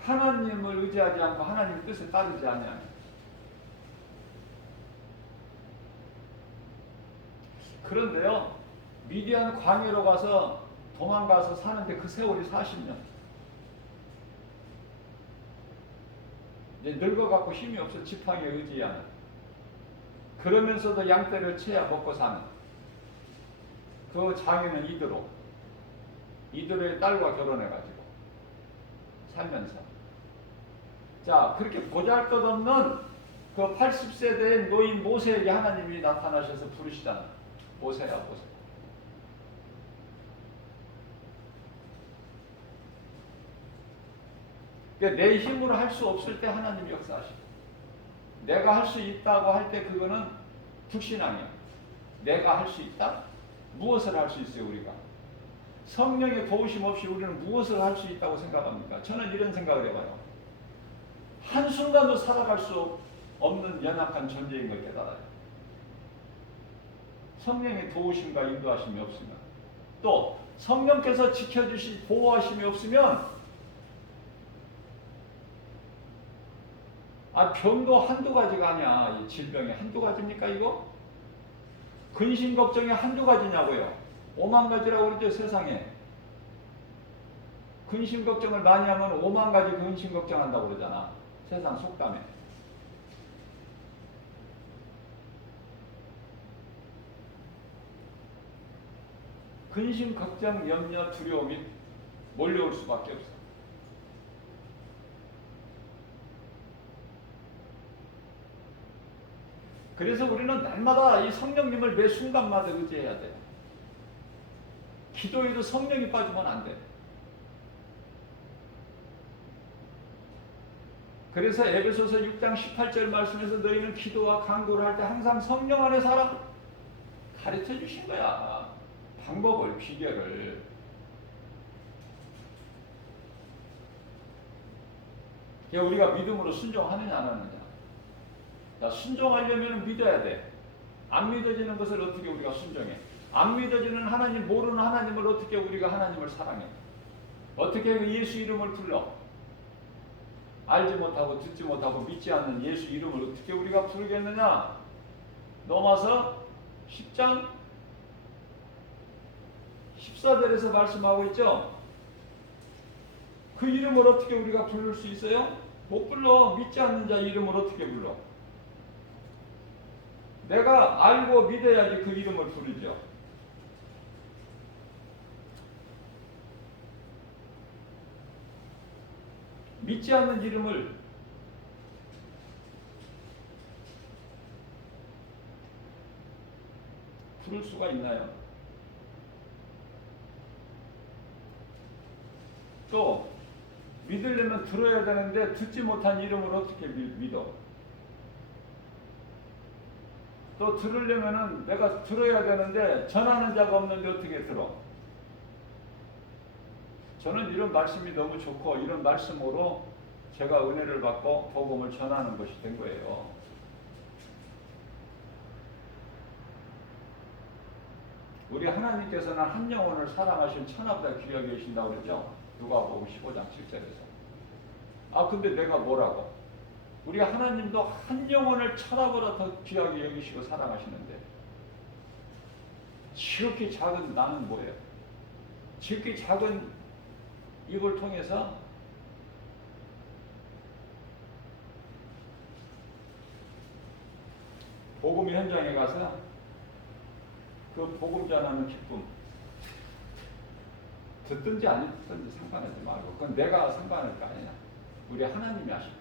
하나님을 의지하지 않고 하나님의 뜻을 따르지 않냐. 그런데요, 미디안 광야로 가서 도망가서 사는데 그 세월이 40년. 이제 늙어갖고 힘이 없어. 지팡이에 의지하는. 그러면서도 양떼를 채야 먹고 사는. 그 장인은 이드로의 딸과 결혼해가지고 살면서. 자, 그렇게 보잘것없는 그 80세 된 노인 모세에게 하나님이 나타나셔서 부르시잖아. 모세야, 모세. 그러니까 내 힘으로 할 수 없을 때 하나님이 역사하시고, 내가 할 수 있다고 할 때 그거는 불신앙이야. 내가 할 수 있다? 무엇을 할 수 있어요, 우리가? 성령의 도우심 없이 우리는 무엇을 할 수 있다고 생각합니까? 저는 이런 생각을 해봐요. 한순간도 살아갈 수 없는 연약한 존재인 걸 깨달아요. 성령의 도우심과 인도하심이 없으면, 또 성령께서 지켜주시 보호하심이 없으면, 병도 한두 가지가 아니야. 질병이 한두 가지입니까 이거? 근심 걱정이 한두 가지냐고요. 5만 가지라고 그러죠, 세상에. 근심 걱정을 많이 하면 5만 가지 근심 걱정한다고 그러잖아. 세상 속담에. 근심, 걱정, 염려, 두려움이 몰려올 수밖에 없어. 그래서 우리는 날마다 이 성령님을 매 순간마다 의지해야 돼. 기도에도 성령이 빠지면 안 돼. 그래서 에베소서 6장 18절 말씀에서 너희는 기도와 간구를 할 때 항상 성령 안에 살아. 가르쳐 주신 거야. 방법을, 비결을. 우리가 믿음으로 순종하느냐 안 하느냐. 자, 순종하려면 믿어야 돼. 안 믿어지는 것을 어떻게 우리가 순종해? 안 믿어지는 하나님, 모르는 하나님을 어떻게 우리가 하나님을 사랑해? 어떻게 예수 이름을 불러? 알지 못하고 듣지 못하고 믿지 않는 예수 이름을 어떻게 우리가 부르겠느냐? 넘어서 10장 14절에서 말씀하고 있죠. 그 이름을 어떻게 우리가 부를 수 있어요? 못 불러. 믿지 않는 자 이름을 어떻게 불러? 내가 알고 믿어야지 그 이름을 부르죠. 믿지 않는 이름을 부를 수가 있나요? 또 믿으려면 들어야 되는데 듣지 못한 이름을 어떻게 믿어? 또 들으려면은 내가 들어야 되는데 전하는 자가 없는데 어떻게 들어? 저는 이런 말씀이 너무 좋고 이런 말씀으로 제가 은혜를 받고 복음을 전하는 것이 된 거예요. 우리 하나님께서는 한 영혼을 사랑하신 천하보다 귀하게 계신다고 그러죠. 누가복음 15장 7절에서. 근데 내가 뭐라고? 우리 하나님도 한 영혼을 천하보다 더 귀하게 여기시고 사랑하시는데 지극히 작은 나는 뭐예요? 지극히 작은 입을 통해서 복음 현장에 가서 그 복음 전하는 기쁨 듣든지 안 듣든지 상관하지 말고 그건 내가 상관할 거 아니냐. 우리 하나님이 하시고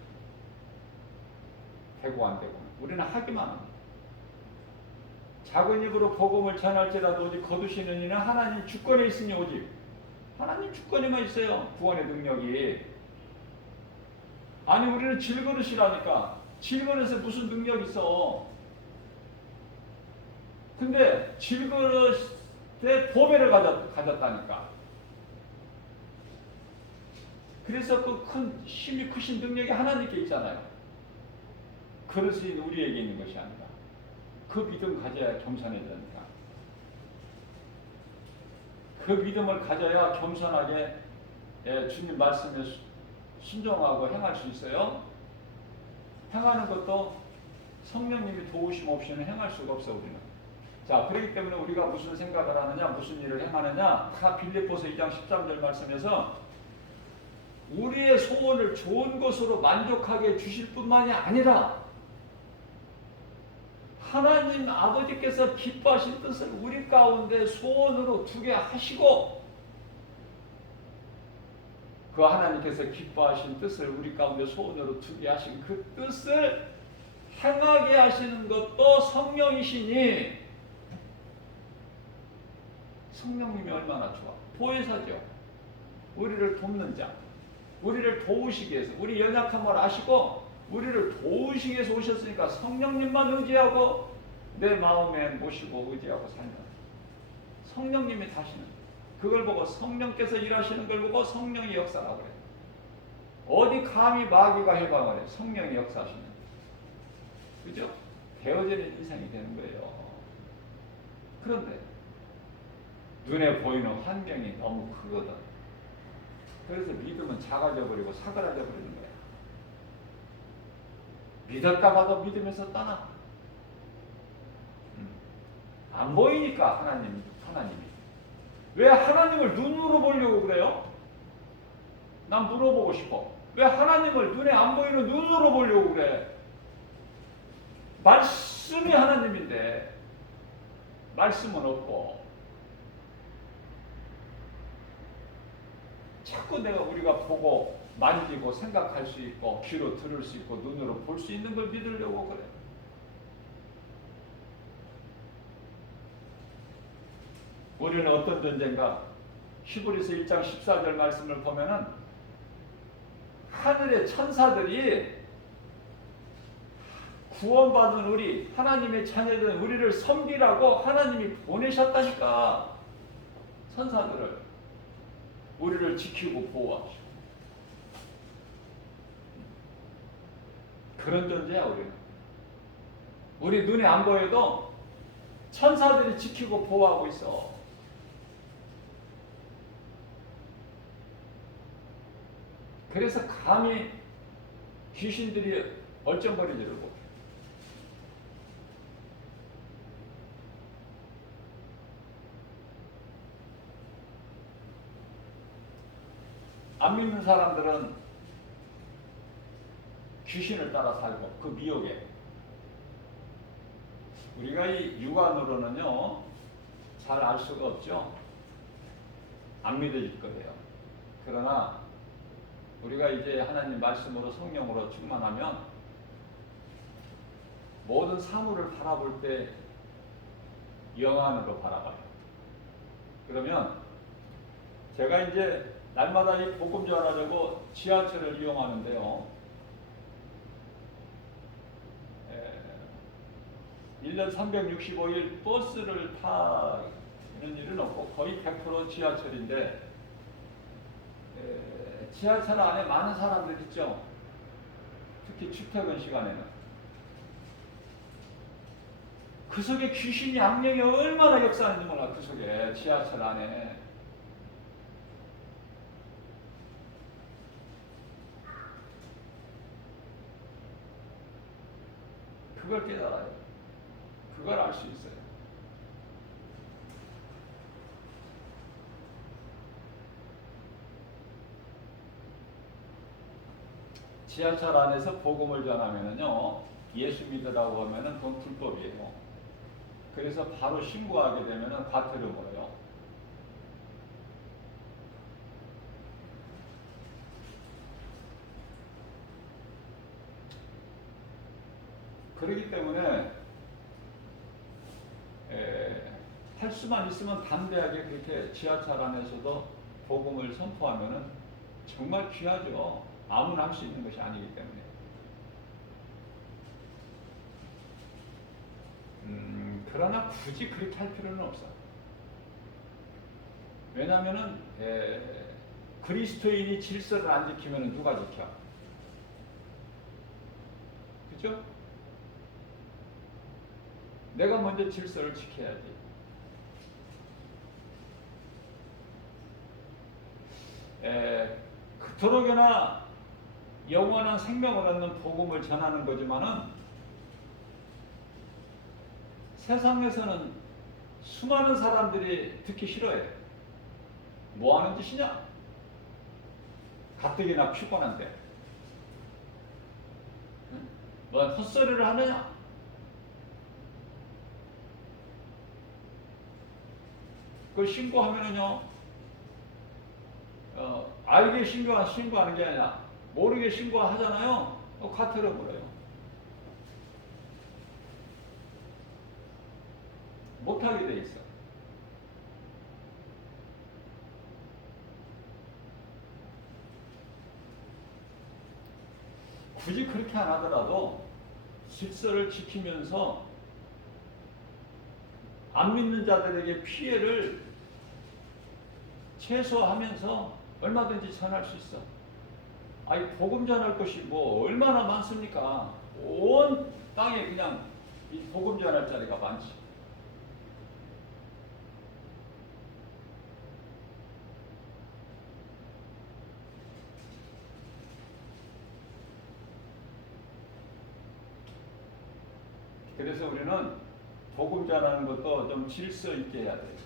되고 안 되고 우리는 하기만 합니다. 작은 입으로 복음을 전할지라도 오직 거두시는 이는 하나님 주권에 있으니 오직 하나님 주권에만 있어요. 구원의 능력이. 아니 우리는 질그릇이라니까. 질그릇에 무슨 능력 있어. 근데 질그릇에 보배를 가졌다니까. 그래서 그 큰 힘이 크신 능력이 하나님께 있잖아요. 그릇이 우리에게 있는 것이 아니라 그 믿음 가져야 겸손해지니까. 그 믿음을 가져야 겸손하게 주님 말씀에 순종하고 행할 수 있어요. 행하는 것도 성령님이 도우심 없이는 행할 수가 없어 우리는. 자, 그렇기 때문에 우리가 무슨 생각을 하느냐, 무슨 일을 행하느냐, 다 빌립보서 2장 13절 말씀에서 우리의 소원을 좋은 것으로 만족하게 주실 뿐만이 아니라 하나님 아버지께서 기뻐하신 뜻을 우리 가운데 소원으로 두게 하시고 그 하나님께서 기뻐하신 뜻을 우리 가운데 소원으로 두게 하신 그 뜻을 행하게 하시는 것도 성령이시니 성령님이 얼마나 좋아. 보혜사죠. 우리를 돕는 자. 우리를 도우시기 위해서 우리 연약함을 아시고 우리를 도우시기 위해서 오셨으니까 성령님만 의지하고 내 마음에 모시고 의지하고 살면 성령님이 다시는 그걸 보고 성령께서 일하시는 걸 보고 성령이 역사라고 그래요. 어디 감히 마귀가 해방을 해. 성령이 역사하시는 그죠? 되어지는 인생이 되는 거예요. 그런데 눈에 보이는 환경이 너무 크거든. 그래서 믿음은 작아져 버리고 사그라져 버리는 거야. 믿었다 봐도 믿으면서 떠나. 안 보이니까 하나님이. 왜 하나님을 눈으로 보려고 그래요? 난 물어보고 싶어. 왜 하나님을 눈에 안 보이는 눈으로 보려고 그래? 말씀이 하나님인데 말씀은 없고 자꾸 우리가 보고 만지고 생각할 수 있고 귀로 들을 수 있고 눈으로 볼 수 있는 걸 믿으려고 그래. 우리는 어떤 존재인가? 히브리서 1장 14절 말씀을 보면은 하늘의 천사들이 구원받은 우리, 하나님의 자녀된 우리를 섬기라고 하나님이 보내셨다니까. 천사들을 우리를 지키고 보호하시고 그런 존재야. 우리 눈에 안 보여도 천사들이 지키고 보호하고 있어. 그래서 감히 귀신들이 얼쩡거리지를 못해. 안 믿는 사람들은 귀신을 따라 살고 그 미혹에 우리가 이 육안으로는요 잘 알 수가 없죠. 안 믿어질 거예요. 그러나 우리가 이제 하나님 말씀으로 성령으로 충만하면 모든 사물을 바라볼 때 영안으로 바라봐요. 그러면 제가 이제 날마다 이 복음 전하려고 지하철을 이용하는데요. 1년 365일 버스를 타는 일은 없고 거의 100% 지하철인데 지하철 안에 많은 사람들 있죠. 특히 출퇴근 시간에는. 그 속에 귀신이 악령이 얼마나 역사하는지 몰라. 그 속에 지하철 안에. 그걸 깨달아요. 그걸 알 수 있어요. 지하철 안에서 복음을 전하면은요, 예수 믿으라고 하면은 그건 불법이에요. 그래서 바로 신고하게 되면은 과태료 물어요. 그렇기 때문에 할 수만 있으면 담대하게 그렇게 지하철 안에서도 복음을 선포하면은 정말 귀하죠. 아무나 할 수 있는 것이 아니기 때문에. 그러나 굳이 그렇게 할 필요는 없어. 왜냐하면은 그리스도인이 질서를 안 지키면 누가 지켜? 그죠? 내가 먼저 질서를 지켜야지. 그토록이나 영원한 생명을 얻는 복음을 전하는 거지만은 세상에서는 수많은 사람들이 듣기 싫어해. 뭐 하는 짓이냐? 가뜩이나 피곤한데. 뭐 헛소리를 하느냐? 그걸 신고하면은요, 알게 신고하는 게 아니라 모르게 신고하잖아요. 과태료 물어요. 못하게 돼 있어. 굳이 그렇게 안 하더라도 질서를 지키면서 안 믿는 자들에게 피해를 최소화하면서 얼마든지 전할 수 있어. 아니, 복음 전할 것이 뭐 얼마나 많습니까? 온 땅에 그냥 이 복음 전할 자리가 많지. 그래서 우리는 복음 전하는 것도 좀 질서 있게 해야 돼요.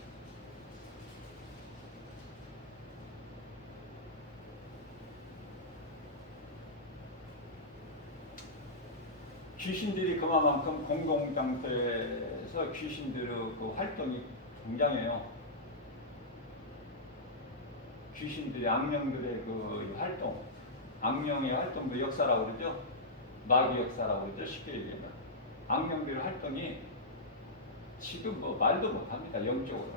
귀신들이 그만큼 공동장소에서 귀신들의 그 활동이 굉장해요. 귀신들의 악령들의 그 활동, 악령의 활동도 역사라고 그러죠. 마귀 역사라고 그러죠. 쉽게 얘기하면 악령들의 활동이 지금 뭐 말도 못합니다. 영적으로.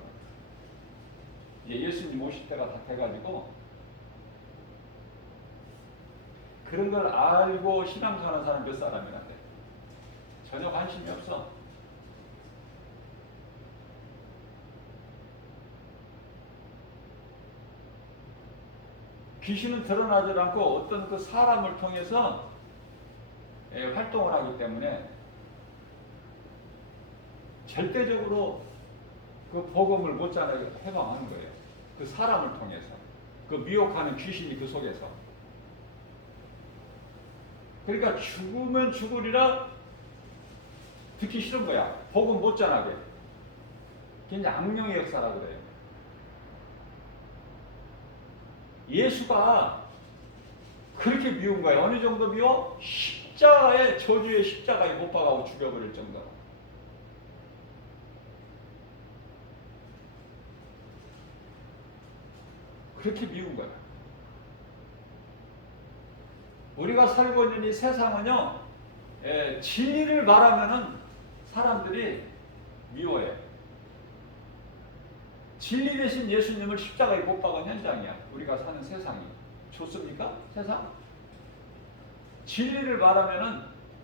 이제 예수님 오실 때가 다 돼가지고 그런 걸 알고 신앙생활하는 사람 몇 사람이나 돼. 전혀 관심이 없어. 귀신은 드러나지 않고 어떤 그 사람을 통해서 활동을 하기 때문에 절대적으로 그 복음을 못 전하게 해방하는 거예요. 그 사람을 통해서. 그 미혹하는 귀신이 그 속에서. 그러니까 죽으면 죽으리라 듣기 싫은 거야. 복음 못 전하게. 그게 이제 악령의 역사라고 그래요. 예수가 그렇게 미운 거예요. 어느 정도 미워? 십자가에, 저주의 십자가에 못 박아고 죽여버릴 정도로. 그렇게 미운 거야. 우리가 살고 있는 이 세상은요, 진리를 말하면은 사람들이 미워해. 진리 대신 예수님을 십자가에 못 박은 현장이야. 우리가 사는 세상이. 좋습니까? 세상? 진리를 말하면은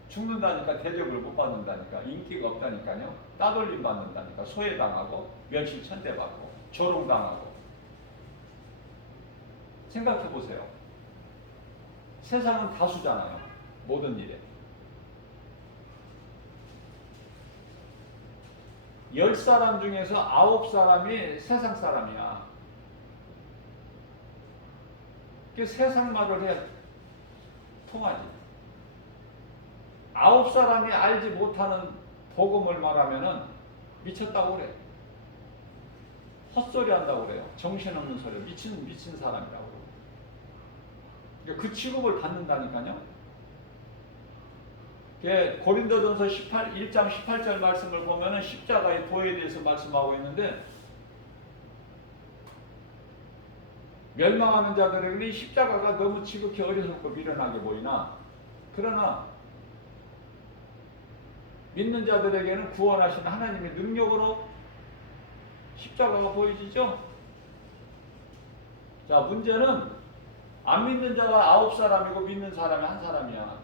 죽는다니까, 대접을 못 받는다니까, 인기가 없다니까요. 따돌림 받는다니까, 소외당하고, 멸실천대받고, 조롱당하고. 생각해 보세요. 세상은 다수잖아요. 모든 일에. 10사람 중에서 9사람이 세상 사람이야. 그 세상 말을 해야 통하지. 9사람이 알지 못하는 복음을 말하면은 미쳤다고 그래. 헛소리 한다고 그래요. 정신없는 소리. 미친 사람이라고 그래요. 그러니까 그 취급을 받는다니까요. 고린도전서 1장 18절 말씀을 보면은 십자가의 도에 대해서 말씀하고 있는데, 멸망하는 자들에게 십자가가 너무 지극히 어리석고 미련하게 보이나, 그러나 믿는 자들에게는 구원하신 하나님의 능력으로 십자가가 보여지죠. 자, 문제는 안 믿는 자가 9사람이고 믿는 사람이 1사람이야.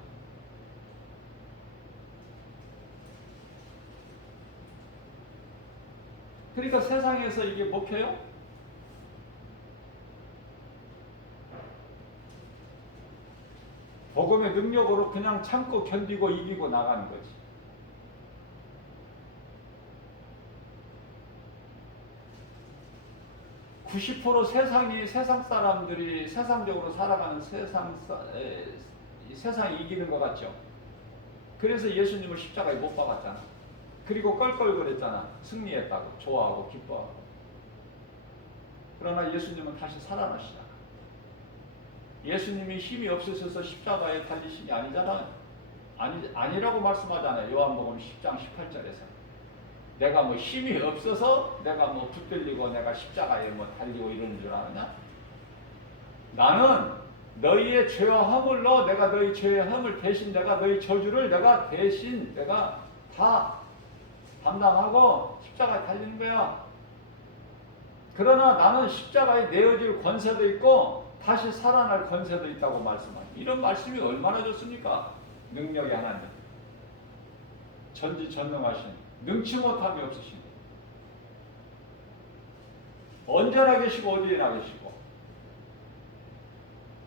그러니까 세상에서 이게 먹혀요? 복음의 능력으로 그냥 참고 견디고 이기고 나가는 거지. (90% 세상이, 세상 사람들이 세상적으로 살아가는 세상이 이기는 것 같죠? 그래서 예수님을 십자가에 못 박았잖아. 그리고 껄껄거렸잖아. 승리했다고, 좋아하고 기뻐하고. 그러나 예수님은 다시 살아나시잖아. 예수님이 힘이 없으셔서 십자가에 달리신 게 아니잖아요. 아니라고 말씀하잖아요. 요한복음 10장 18절에서. 내가 뭐 힘이 없어서 내가 뭐 붙들리고 내가 십자가에 뭐 달리고 이러는 줄 아느냐? 나는 너희의 죄와 허물로 내가 너희 죄의 허물 대신 내가 너희 저주를 내가 대신 내가 다 담당하고 십자가에 달리는 거야. 그러나 나는 십자가에 내어질 권세도 있고 다시 살아날 권세도 있다고 말씀합니다. 이런 말씀이 얼마나 좋습니까? 능력의 하나님, 전지전능하신, 능치 못함이 없으신, 언제나 계시고 어디에나 계시고.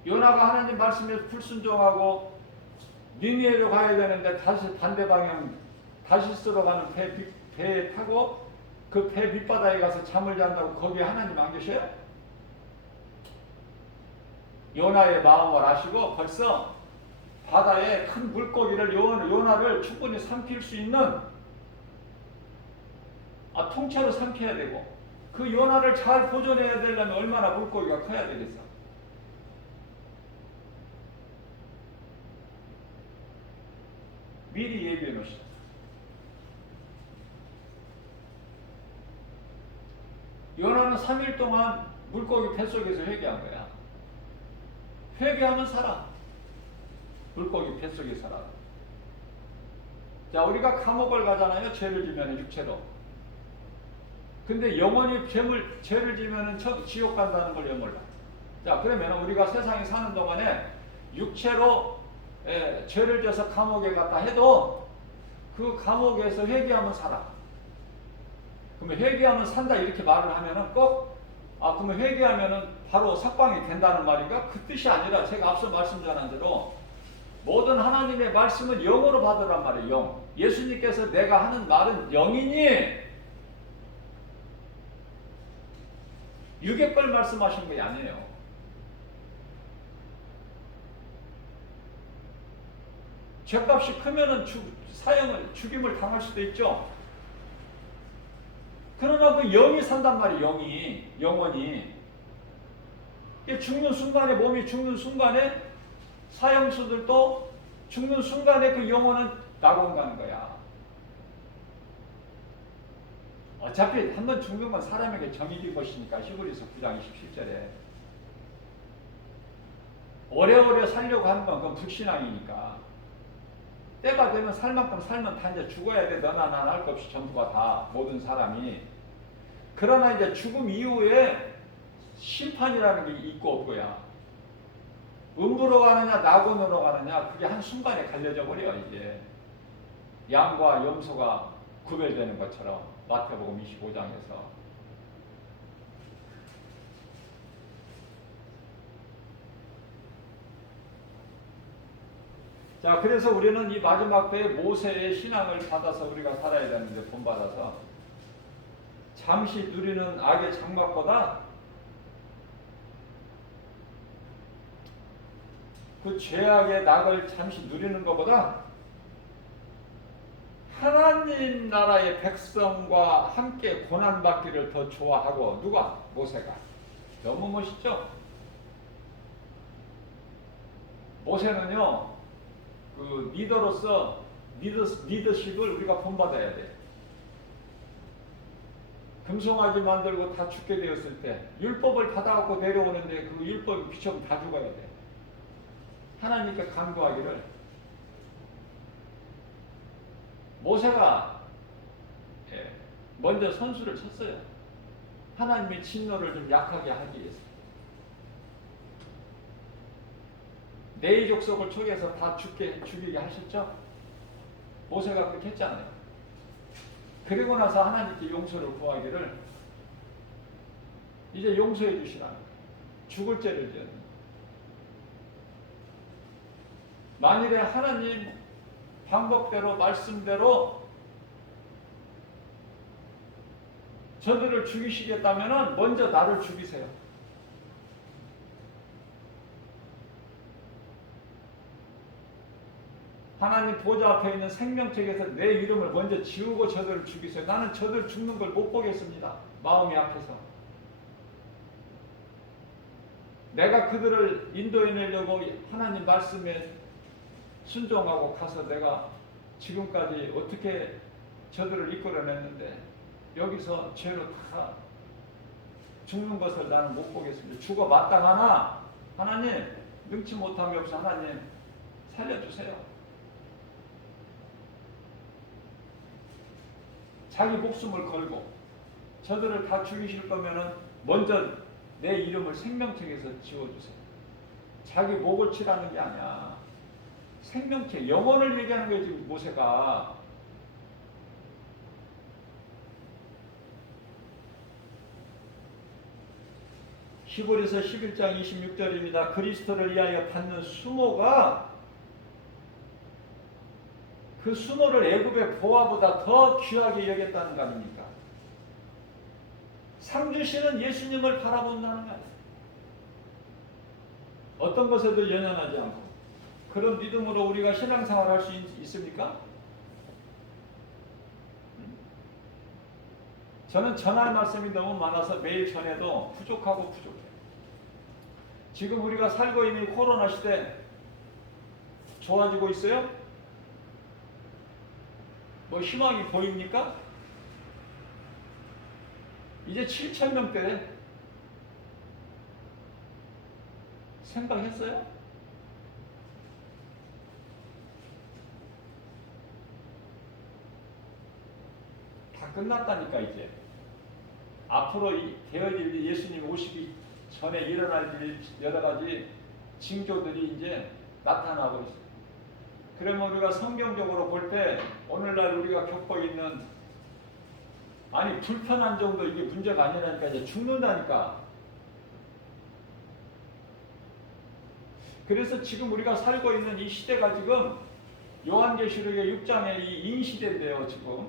요나가 하나님 말씀에 불순종하고 니느웨로 가야 되는데 다시 반대 방향 다시스로 가는 배에 타고 그 배 밑바닥에 가서 잠을 잔다고 거기에 하나님 안 계셔요? 요나의 마음을 아시고 벌써 바다에 큰 물고기를 요나를 충분히 삼킬 수 있는 통째로 삼켜야 되고, 그 요나를 잘 보존해야 되려면 얼마나 물고기가 커야 되겠어. 미리 예비해 놓으시죠. 요나는 3일 동안 물고기 뱃속에서 회개한 거야. 회개하면 살아. 물고기 뱃속에 살아. 자, 우리가 감옥을 가잖아요. 죄를 지면 육체로. 근데 영원히 죄를 지면 지옥 간다는 걸 몰라. 자, 그러면 우리가 세상에 사는 동안에 육체로 죄를 져서 감옥에 갔다 해도 그 감옥에서 회개하면 살아. 그러면 회개하면 산다 이렇게 말을 하면은 꼭 그러면 회개하면은 바로 석방이 된다는 말인가? 그 뜻이 아니라 제가 앞서 말씀드린 대로 모든 하나님의 말씀은 영으로 받으란 말이에요. 영. 예수님께서 내가 하는 말은 영이니 육의 걸 말씀하신 게 아니에요. 죄값이 크면은 죽임을 당할 수도 있죠. 그러나 그 영이 산단 말이에요. 영원히. 죽는 순간에, 몸이 죽는 순간에 사형수들도 죽는 순간에 그 영혼은 낙원 가는 거야. 어차피 한 번 죽는 건 사람에게 정해진 것이니까. 히브리서 9장 27절에 오래오래 살려고 하는 건 그건 불신앙이니까. 때가 되면 살 만큼 살면 다 이제 죽어야 돼. 너나 나나 할 것 없이 전부가 다 모든 사람이. 그러나 이제 죽음 이후에 심판이라는 게 있고 없고야. 음부로 가느냐 낙원으로 가느냐 그게 한순간에 갈려져 버려. 이제 양과 염소가 구별되는 것처럼 마태복음 25장에서. 자, 그래서 우리는 이 마지막 때에 모세의 신앙을 받아서 우리가 살아야 되는데, 본받아서 잠시 누리는 악의 장막보다 그 죄악의 낙을 잠시 누리는 것보다 하나님 나라의 백성과 함께 고난받기를 더 좋아하고. 누가? 모세가. 너무 멋있죠? 모세는요, 그 리더로서 리더십을 우리가 본받아야 돼. 금송아지 만들고 다 죽게 되었을 때 율법을 받아갖고 내려오는데 그 율법이 비춰면 다 죽어야 돼. 하나님께 간구하기를. 모세가 먼저 선수를 쳤어요. 하나님의 진노를 좀 약하게 하기 위해서. 네 족속을 초기해서 다 죽이게 하셨죠? 모세가 그렇게 했잖아요. 그리고 나서 하나님께 용서를 구하기를 이제 용서해 주시라는 거예요. 죽을 죄를 지었는. 만일에 하나님 방법대로 말씀대로 저들을 죽이시겠다면 먼저 나를 죽이세요. 하나님 보좌 앞에 있는 생명책에서 내 이름을 먼저 지우고 저들을 죽이세요. 나는 저들 죽는 걸 못 보겠습니다. 마음이 약해서. 내가 그들을 인도해내려고 하나님 말씀에 순종하고 가서 내가 지금까지 어떻게 저들을 이끌어냈는데 여기서 죄로 다 죽는 것을 나는 못 보겠습니다. 죽어 마땅하나 하나님 능치 못함이 없어 하나님 살려주세요. 자기 목숨을 걸고 저들을 다 죽이실 거면은 먼저 내 이름을 생명책에서 지워주세요. 자기 목을 치라는 게 아니야. 생명체, 영혼을 얘기하는 거예요. 지금 모세가. 히브리서 11장 26절입니다. 그리스도를 위하여 받는 수모가 그 수모를 애굽의 보화보다 더 귀하게 여겼다는 거 아닙니까? 상 주시는 예수님을 바라본다는 거 아니에요. 어떤 것에도 연연하지 않고. 그런 믿음으로 우리가 신앙생활 할 수 있습니까? 저는 전할 말씀이 너무 많아서 매일 전해도 부족해요. 지금 우리가 살고 있는 코로나 시대 좋아지고 있어요? 뭐 희망이 보입니까? 이제 7,000명대 생각했어요? 다 끝났다니까. 이제 앞으로 되어질 일, 예수님 오시기 전에 일어날 일, 여러 가지 징조들이 이제 나타나고 있어요. 그러면 우리가 성경적으로 볼 때 오늘날 우리가 겪고 있는, 아니 불편한 정도 이게 문제가 아니라니까, 이제 죽는다니까. 그래서 지금 우리가 살고 있는 이 시대가 지금 요한계시록의 6장의 이 인시대인데요. 지금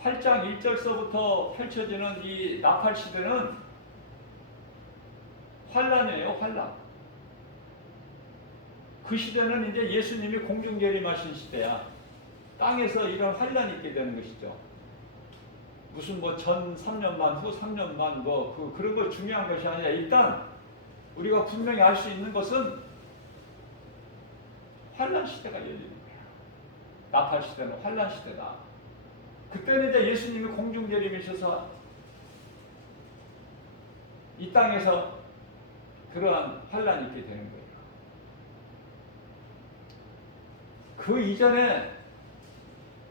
8장 1절서부터 펼쳐지는 이 나팔 시대는 환란이에요. 환란. 그 시대는 이제 예수님이 공중재림하신 시대야. 땅에서 이런 환란이 있게 되는 것이죠. 무슨 뭐 전 3년만 후 3년만 뭐 그런 거 중요한 것이 아니라, 일단 우리가 분명히 알 수 있는 것은 환란 시대가 열리는 거야. 나팔 시대는 환란 시대다. 그때는 이제 예수님이 공중재림이셔서 이 땅에서 그러한 환란이 있게 되는 거예요. 그 이전에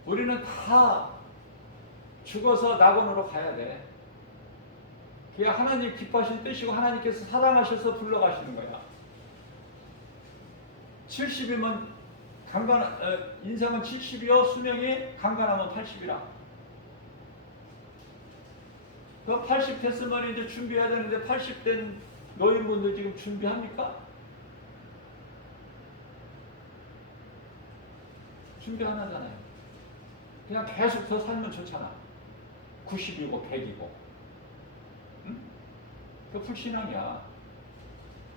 우리는 다 죽어서 낙원으로 가야 돼. 그게 하나님 기뻐하신 뜻이고 하나님께서 사랑하셔서 불러가시는 거야. 70이면 인생은 70이요, 수명이 강간하면 80이라. 그 80 됐으면 이제 준비해야 되는데, 80 된 노인분들 지금 준비합니까? 준비 안 하잖아요. 그냥 계속 더 살면 좋잖아. 90이고 100이고. 응? 그 불신앙이야.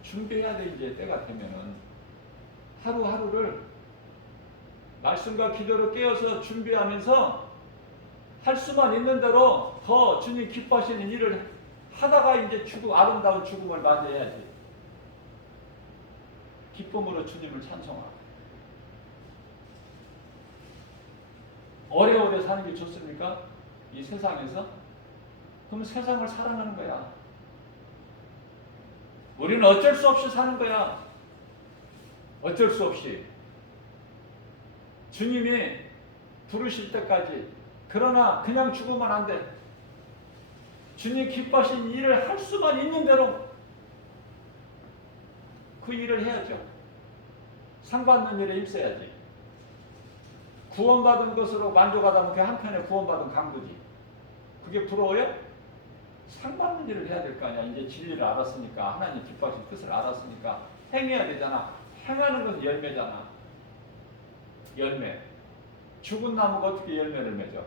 준비해야 돼. 이제 때가 되면은 하루하루를 말씀과 기도로 깨어서 준비하면서 할 수만 있는 대로 더 주님 기뻐하시는 일을 하다가 이제 아름다운 죽음을 맞이해야지. 기쁨으로 주님을 찬송하고. 오래오래 사는 게 좋습니까? 이 세상에서? 그럼 세상을 사랑하는 거야. 우리는 어쩔 수 없이 사는 거야. 어쩔 수 없이. 주님이 부르실 때까지. 그러나 그냥 죽으면 안 돼. 주님 기뻐하신 일을 할 수만 있는 대로 그 일을 해야죠. 상 받는 일에 힘써야지. 구원받은 것으로 만족하다면 그게 한편에 구원받은 강도지. 그게 부러워요? 상 받는 일을 해야 될 거 아니야. 이제 진리를 알았으니까, 하나님 기뻐하신 뜻을 알았으니까 행해야 되잖아. 행하는 건 열매잖아. 열매. 죽은 나무가 어떻게 열매를 맺어?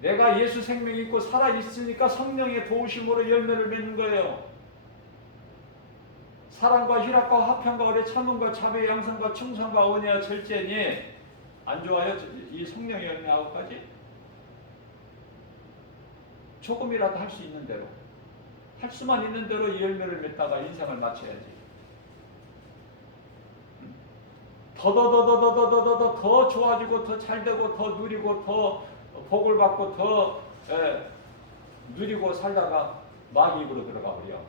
내가 예수 생명이 있고 살아있으니까 성령의 도우심으로 열매를 맺는 거예요. 사랑과 희락과 화평과 오래 참음과 자비 양성과 충성과 은혜와 절제니. 안 좋아요? 이 성령의 열매 9가지? 조금이라도 할 수 있는 대로, 할 수만 있는 대로 이 열매를 맺다가 인생을 마쳐야지. 더 좋아지고 더 잘되고 더 누리고 더 복을 받고 더 누리고 살다가 마귀 입으로 들어가 버려.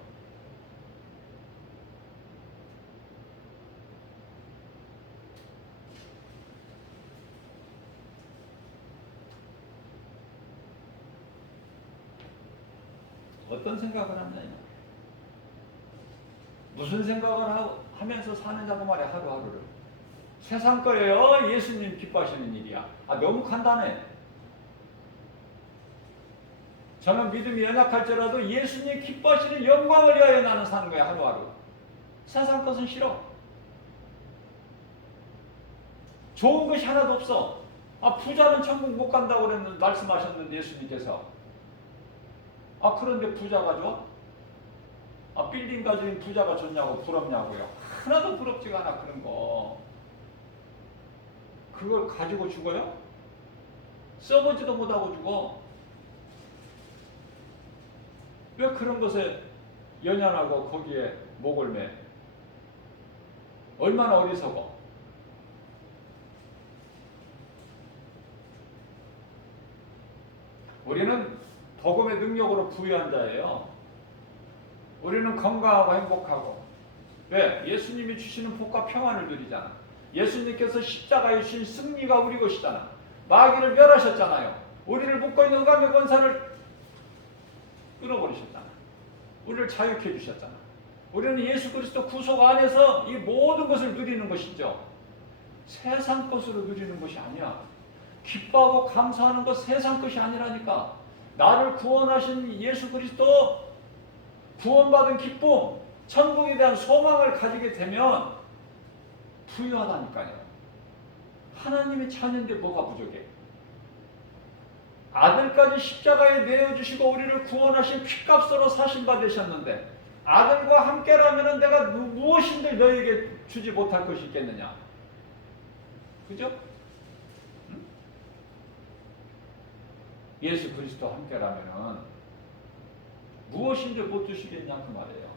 어떤 생각을 하느냐. 무슨 생각을 하면서 사느냐고 말이야. 하루하루를. 세상 거예요. 예수님 기뻐하시는 일이야. 너무 간단해. 저는 믿음이 연약할지라도 예수님 기뻐하시는 영광을 위하여 나는 사는 거야. 하루하루. 세상 것은 싫어. 좋은 것이 하나도 없어. 부자는 천국 못 간다고 말씀하셨는데 예수님께서. 그런데 부자가 좋아? 빌딩 가진 부자가 좋냐고 부럽냐고요. 하나도 부럽지가 않아. 그런 거. 그걸 가지고 죽어요? 써보지도 못하고 죽어. 왜 그런 것에 연연하고 거기에 목을 매? 얼마나 어리석어. 우리는 복음의 능력으로 부유한 자예요. 우리는 건강하고 행복하고. 왜? 예수님이 주시는 복과 평안을 누리잖아. 예수님께서 십자가에 주신 승리가 우리 것이잖아. 마귀를 멸하셨잖아요. 우리를 묶고 있는 흑암의 권세를 끊어버리셨잖아. 우리를 자유케 해주셨잖아. 우리는 예수 그리스도 구속 안에서 이 모든 것을 누리는 것이죠. 세상 것으로 누리는 것이 아니야. 기뻐하고 감사하는 것 세상 것이 아니라니까. 나를 구원하신 예수 그리스도 구원받은 기쁨, 천국에 대한 소망을 가지게 되면 부유하다니까요. 하나님의 자녀인데 뭐가 부족해? 아들까지 십자가에 내어주시고 우리를 구원하신 핏값으로 사신 바 되셨는데 아들과 함께라면 내가 무엇인들 너에게 주지 못할 것이 있겠느냐? 그죠? 응? 예수 그리스도와 함께라면 무엇인들 못 주시겠냐 그 말이에요.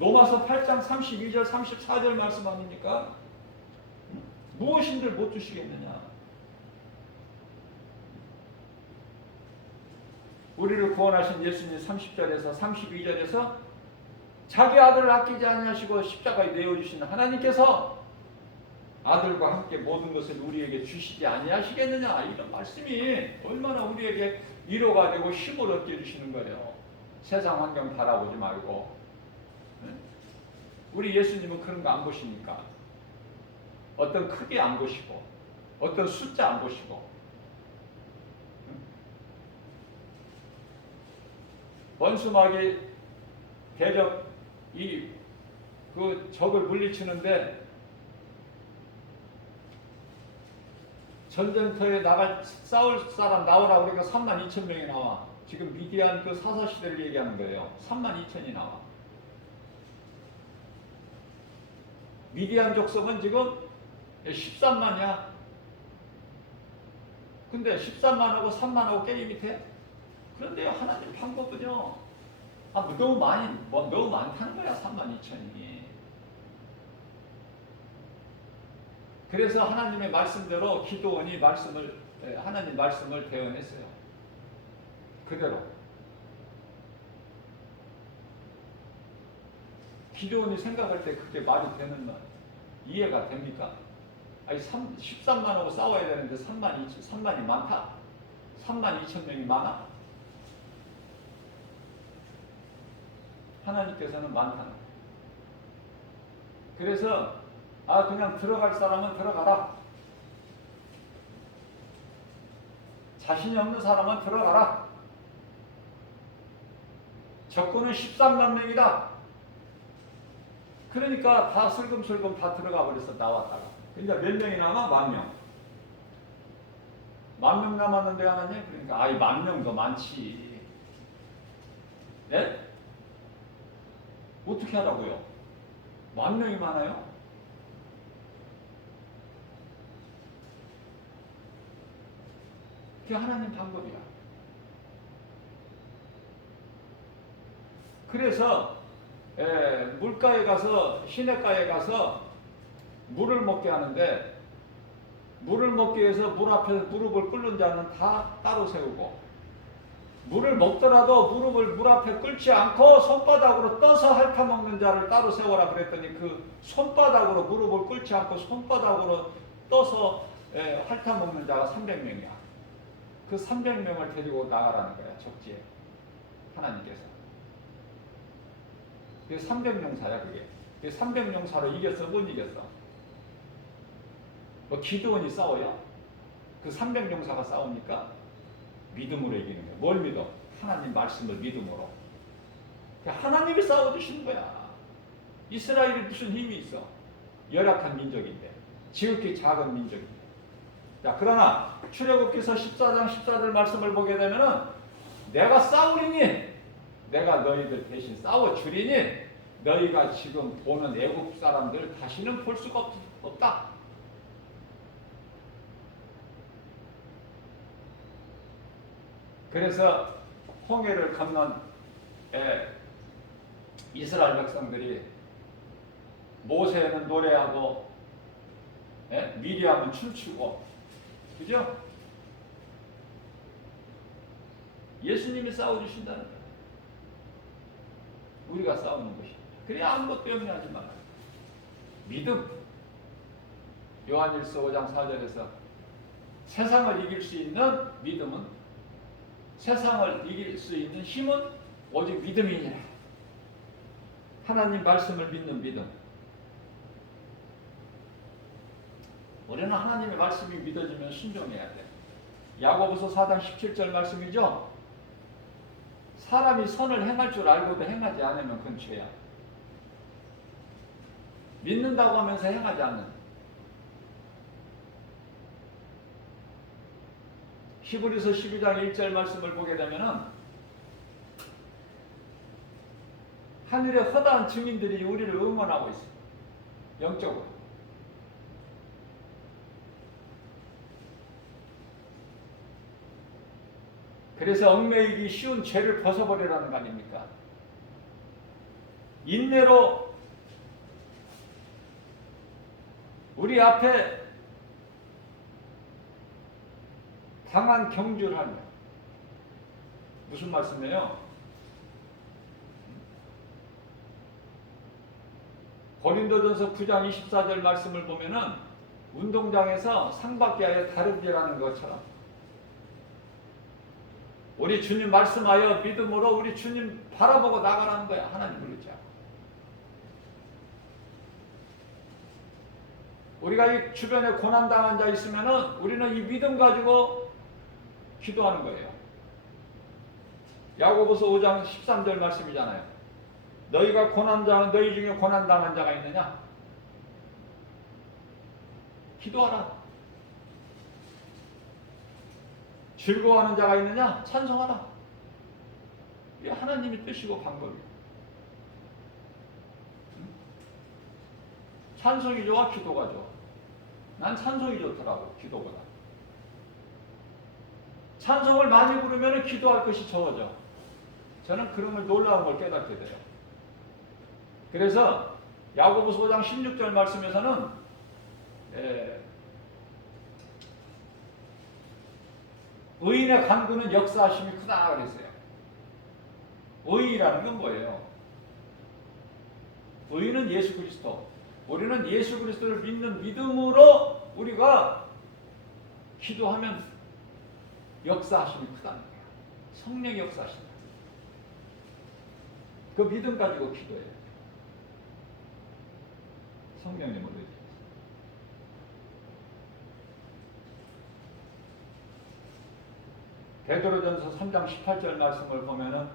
로마서 8장 32절 34절 말씀 아닙니까? 무엇인들 못 주시겠느냐? 우리를 구원하신 예수님 30절에서 32절에서 자기 아들을 아끼지 아니하시고 십자가에 내어주신 하나님께서 아들과 함께 모든 것을 우리에게 주시지 아니하시겠느냐, 이런 말씀이 얼마나 우리에게 위로가 되고 힘을 얻게 해주시는 거예요. 세상 환경 바라보지 말고. 우리 예수님은 그런 거 안 보시니까. 어떤 크기 안 보시고 어떤 숫자 안 보시고 원수마귀 대적 그 적을 물리치는데 전쟁터에 싸울 사람 나오라 그러니까 32,000명이 나와. 지금 미디안 그 사사시대를 얘기하는 거예요. 32,000이 나와. 미디안 족속은 지금 13만이야. 근데 13만하고 3만하고 게임이 돼? 그런데요, 하나님 방법은요, 너무 많다는 거야, 32,000이. 그래서 하나님의 말씀대로 기도원이 하나님 말씀을 대언했어요. 그대로. 기도원이 생각할 때 그게 말이 되는 말, 이해가 됩니까? 아니, 13만하고 싸워야 되는데 3만이 많다? 32,000명이 많아? 하나님께서는 많다는. 그래서 그냥 들어갈 사람은 들어가라. 자신이 없는 사람은 들어가라. 적군은 13만 명이다. 그러니까 다 슬금슬금 다 들어가 버렸어, 나왔다가. 그러니까 몇 명이 남아? 10,000명. 10,000명 남았는데 하나님? 그러니까 10,000명 더 많지. 네? 어떻게 하라고요? 10,000명이 많아요? 그게 하나님 방법이야. 그래서 물가에 가서, 시냇가에 가서 물을 먹게 하는데, 물을 먹기 위해서 물 앞에서 무릎을 꿇는 자는 다 따로 세우고, 물을 먹더라도 무릎을 물 앞에 꿇지 않고 손바닥으로 떠서 핥아먹는 자를 따로 세워라 그랬더니, 그 손바닥으로 무릎을 꿇지 않고 손바닥으로 떠서 핥아먹는 자가 300명이야. 그 300명을 데리고 나가라는 거야, 적지에. 하나님께서. 그게 300명사야, 그게. 그게 300명사로 이겼어, 못 이겼어? 뭐 기드온이 싸워요? 그 300명사가 싸웁니까? 믿음으로 이기는 거야. 뭘 믿어? 하나님 말씀을 믿음으로. 하나님이 싸워주시는 거야. 이스라엘이 무슨 힘이 있어? 열악한 민족인데, 지극히 작은 민족인데. 자, 그러나 출애굽기서 14장 14절 말씀을 보게 되면은 내가 싸우리니, 내가 너희들 대신 싸워주리니 너희가 지금 보는 애국 사람들 다시는 볼 수가 없다. 그래서 홍해를 건넌 이스라엘 백성들이 모세는 노래하고 미리암은 춤추고, 그죠? 예수님이 싸워주신다는 거예요. 우리가 싸우는 것이. 그래야 아무것도 염려하지 말아요. 믿음. 요한일서 5장 4절에서 세상을 이길 수 있는 믿음은, 세상을 이길 수 있는 힘은 오직 믿음이니라. 하나님 말씀을 믿는 믿음. 우리는 하나님의 말씀이 믿어지면 순종해야 돼. 야고보서 4장 17절 말씀이죠. 사람이 선을 행할 줄 알고도 행하지 않으면 그건 죄야. 믿는다고 하면서 행하지 않는. 히브리서 12장 1절 말씀을 보게 되면은 하늘의 허다한 증인들이 우리를 응원하고 있어요. 영적으로. 그래서 얽매이기 쉬운 죄를 벗어버리라는 거 아닙니까? 인내로 우리 앞에 당한 경주를 하며. 무슨 말씀이에요? 고린도전서 9장 24절 말씀을 보면은 운동장에서 상받게 하여 다름질하는 것처럼 우리 주님 말씀하여 믿음으로 우리 주님 바라보고 나가라는 거야. 하나님을 의지하고. 우리가 이 주변에 고난당한 자 있으면은 우리는 이 믿음 가지고 기도하는 거예요. 야고보서 5장 13절 말씀이잖아요. 너희가 너희 중에 고난당한 자가 있느냐? 기도하라. 즐거워하는 자가 있느냐? 찬송하라. 이게 하나님의 뜻이고 방법이에요. 찬송이 좋아? 기도가 좋아? 난 찬송이 좋더라고, 기도보다. 찬송을 많이 부르면 기도할 것이 적어져. 저는 그런 걸 놀라운 걸 깨닫게 돼요. 그래서 야고보서 5장 16절 말씀에서는 의인의 간구는 역사하심이 크다 그랬어요. 의인이라는 건 뭐예요? 의인은 예수 그리스도. 우리는 예수 그리스도를 믿는 믿음으로 우리가 기도하면 역사하심이 크다는 거예요. 성령이 역사하신다. 그 믿음 가지고 기도해요. 성령님을 의지해서. 베드로전서 3장 18절 말씀을 보면은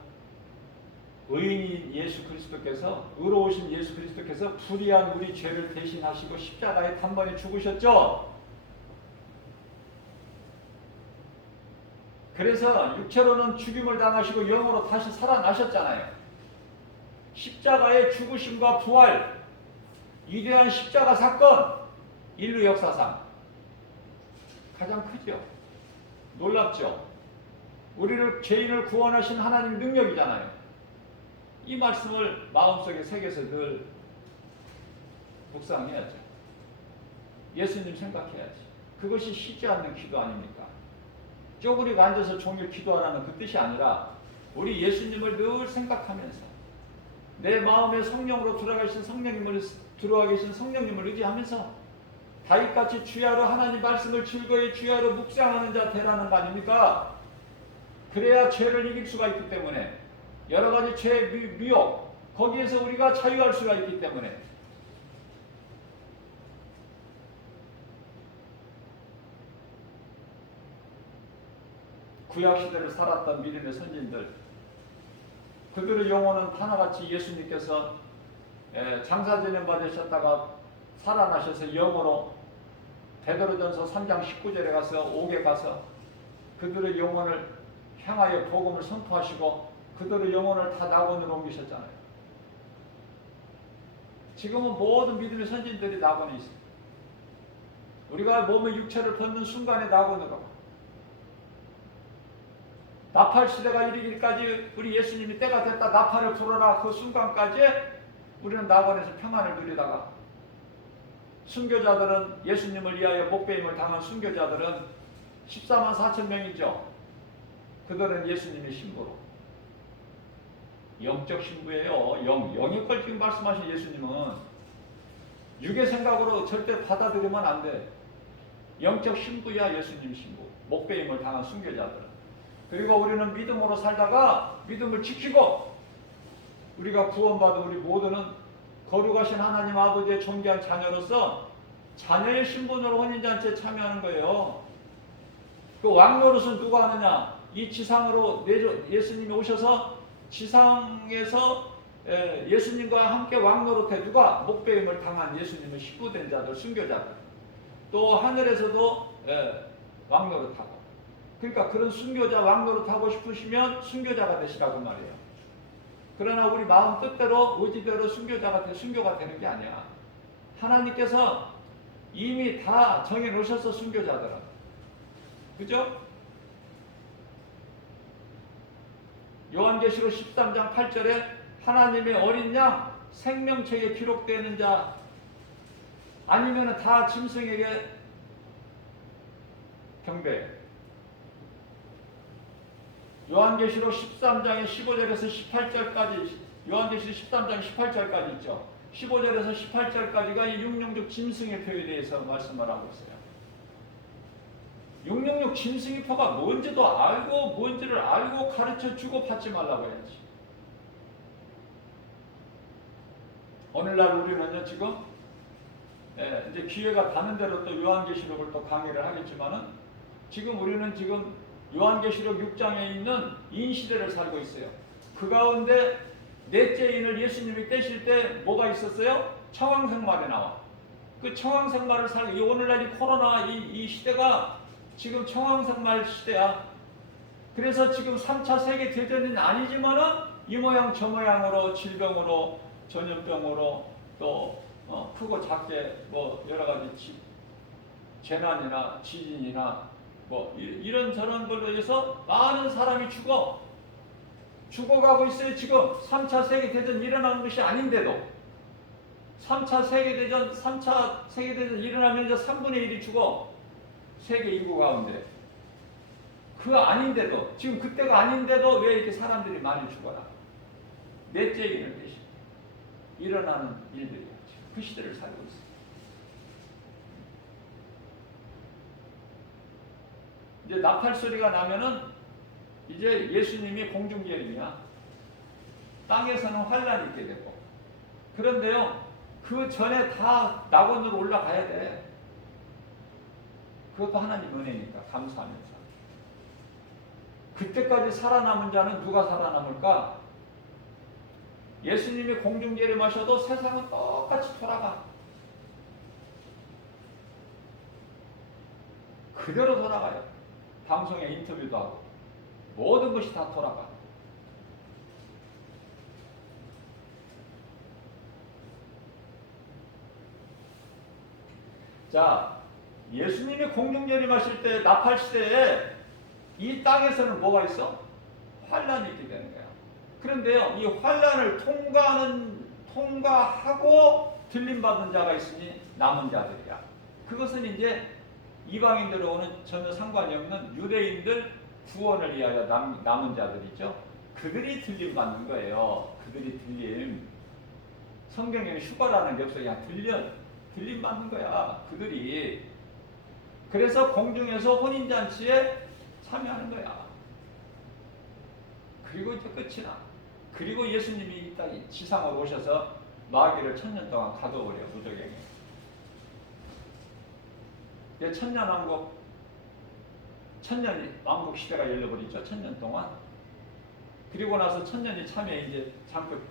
의인인 예수 그리스도께서, 의로우신 예수 그리스도께서 불의한 우리 죄를 대신하시고 십자가에 단번에 죽으셨죠. 그래서 육체로는 죽임을 당하시고 영으로 다시 살아나셨잖아요. 십자가의 죽으심과 부활, 위대한 십자가 사건, 인류 역사상 가장 크죠. 놀랍죠. 우리를 죄인을 구원하신 하나님 능력이잖아요. 이 말씀을 마음속에 새겨서 늘 묵상해야죠. 예수님 생각해야지. 그것이 쉬지 않는 기도 아닙니까? 쪼그리고 앉아서 종일 기도하라는 그 뜻이 아니라 우리 예수님을 늘 생각하면서 내 마음에 성령으로 들어와 계신 성령님을 의지하면서 다윗같이 주야로 하나님 말씀을 즐거이 주야로 묵상하는 자 되라는 거 아닙니까? 그래야 죄를 이길 수가 있기 때문에, 여러 가지 죄의 미혹, 거기에서 우리가 자유할 수가 있기 때문에. 구약시대를 살았던 믿음의 선진들, 그들의 영혼은 하나같이 예수님께서 장사지는 받으셨다가 살아나셔서 영으로 베드로전서 3장 19절에 가서, 5개 가서 그들의 영혼을 향하여 복음을 선포하시고 그들의 영혼을 다 낙원으로 옮기셨잖아요. 지금은 모든 믿음의 선진들이 낙원에 있어요. 우리가 몸의 육체를 벗는 순간에 낙원으로 가. 나팔 시대가 이르기까지 우리 예수님이 때가 됐다 나팔을 불어라 그 순간까지 우리는 낙원에서 평안을 누리다가, 순교자들은, 예수님을 위하여 목배임을 당한 순교자들은 14만 4천 명이죠. 그들은 예수님의 신부로. 영적 신부예요. 영의 걸 지금 말씀하신 예수님은 육의 생각으로 절대 받아들이면 안 돼. 영적 신부야 예수님 신부. 목배임을 당한 순교자들은. 그리고 우리는 믿음으로 살다가 믿음을 지키고 우리가 구원받은 우리 모두는 거룩하신 하나님 아버지의 존귀한 자녀로서 자녀의 신분으로 혼인잔치에 참여하는 거예요. 그 왕노릇은 누가 하느냐? 이 지상으로 예수님이 오셔서 지상에서 예수님과 함께 왕노릇해. 누가? 목배임을 당한 예수님의 신부된 자들, 순교자들. 또 하늘에서도 왕노릇하고. 그러니까 그런 순교자 왕노릇하고 싶으시면 순교자가 되시라고 말이에요. 그러나 우리 마음 뜻대로 의지대로 순교가 되는 게 아니야. 하나님께서 이미 다 정해놓으셔서 순교자들은. 그죠? 요한계시록 13장 8절에 하나님의 어린 양 생명책에 기록되는 자 아니면 다 짐승에게 경배. 요한계시록 13장의 15절에서 18절까지 요한계시록 13장 18절까지 있죠. 15절에서 18절까지가 이 666 짐승의 표에 대해서 말씀을 하고 있어요. 666 짐승의 표가 뭔지도 알고 뭔지를 알고 가르쳐 주고 받지 말라고 해야지. 오늘날 우리는요 지금 이제 기회가 닿는 대로 또 요한계시록을 또 강의를 하겠지만은 지금 우리는 지금 요한계시록 6장에 있는 인시대를 살고 있어요. 그 가운데 넷째 인을 예수님이 떼실 때 뭐가 있었어요? 청황생말에 나와. 그 청황생말을 살고 이 오늘날 이 코로나 이 시대가 지금 청황생말 시대야. 그래서 지금 3차 세계대전은 아니지만은 이 모양 저 모양으로 질병으로 전염병으로 또 크고 작게 뭐 여러 가지 재난이나 지진이나 뭐 이런 저런 걸로 해서 많은 사람이 죽어가고 있어요. 지금 3차 세계대전 일어나는 것이 아닌데도 3차 세계대전 일어나면 이제 3분의 1이 죽어. 세계 인구 가운데. 그 아닌데도 지금 그때가 아닌데도 왜 이렇게 사람들이 많이 죽어라. 넷째 인을 대신 일어나는 일들이야. 그 시대를 살고 있어요. 이제 나팔 소리가 나면은 이제 예수님이 공중재림이야. 땅에서는 환란이 있게 되고. 그런데요, 그 전에 다 낙원으로 올라가야 돼. 그것도 하나님 은혜니까 감사하면서. 그때까지 살아남은 자는 누가 살아남을까? 예수님이 공중재림하셔도 세상은 똑같이 돌아가. 그대로 돌아가요. 방송에 인터뷰도 하고 모든 것이 다 돌아가. 자, 예수님이 공중재림하실 때 나팔 시대에 이 땅에서는 뭐가 있어? 환란이 있게 되는 거야. 그런데요, 이 환란을 통과하고 들림받는 자가 있으니 남은 자들이야. 그것은 이제 이방인들하고는 전혀 상관이 없는 유대인들 구원을 위하여 남은 자들이죠. 그들이 들림받는 거예요. 그들이 들림. 성경에는 휴가라는 게 없어요. 그냥 들림받는 거야. 그들이. 그래서 공중에서 혼인잔치에 참여하는 거야. 그리고 이제 끝이 나. 그리고 예수님이 이 땅에 지상으로 오셔서 마귀를 1000년 동안 가둬버려요. 무적행에. 천년왕국, 왕국 시대가 열려버리죠. 1000년 동안. 그리고 나서 1000년이 참에 이제 잠깐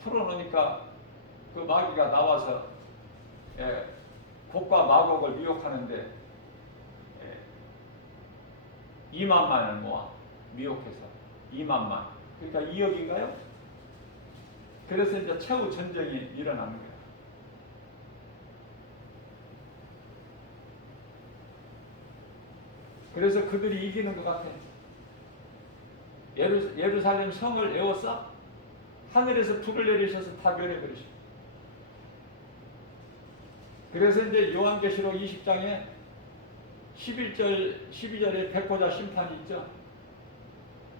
풀어놓으니까 그 마귀가 나와서 곡과 마곡을 미혹하는데 2만만을 모아 미혹해서 2만만. 그러니까 2억인가요? 그래서 이제 최후 전쟁이 일어나는 거예요. 그래서 그들이 이기는 것 같아. 예루살렘 성을 에워싸 하늘에서 불을 내리셔서 다 멸해버리셔. 그래서 이제 요한계시록 20장에 12절에 백보자 심판이 있죠.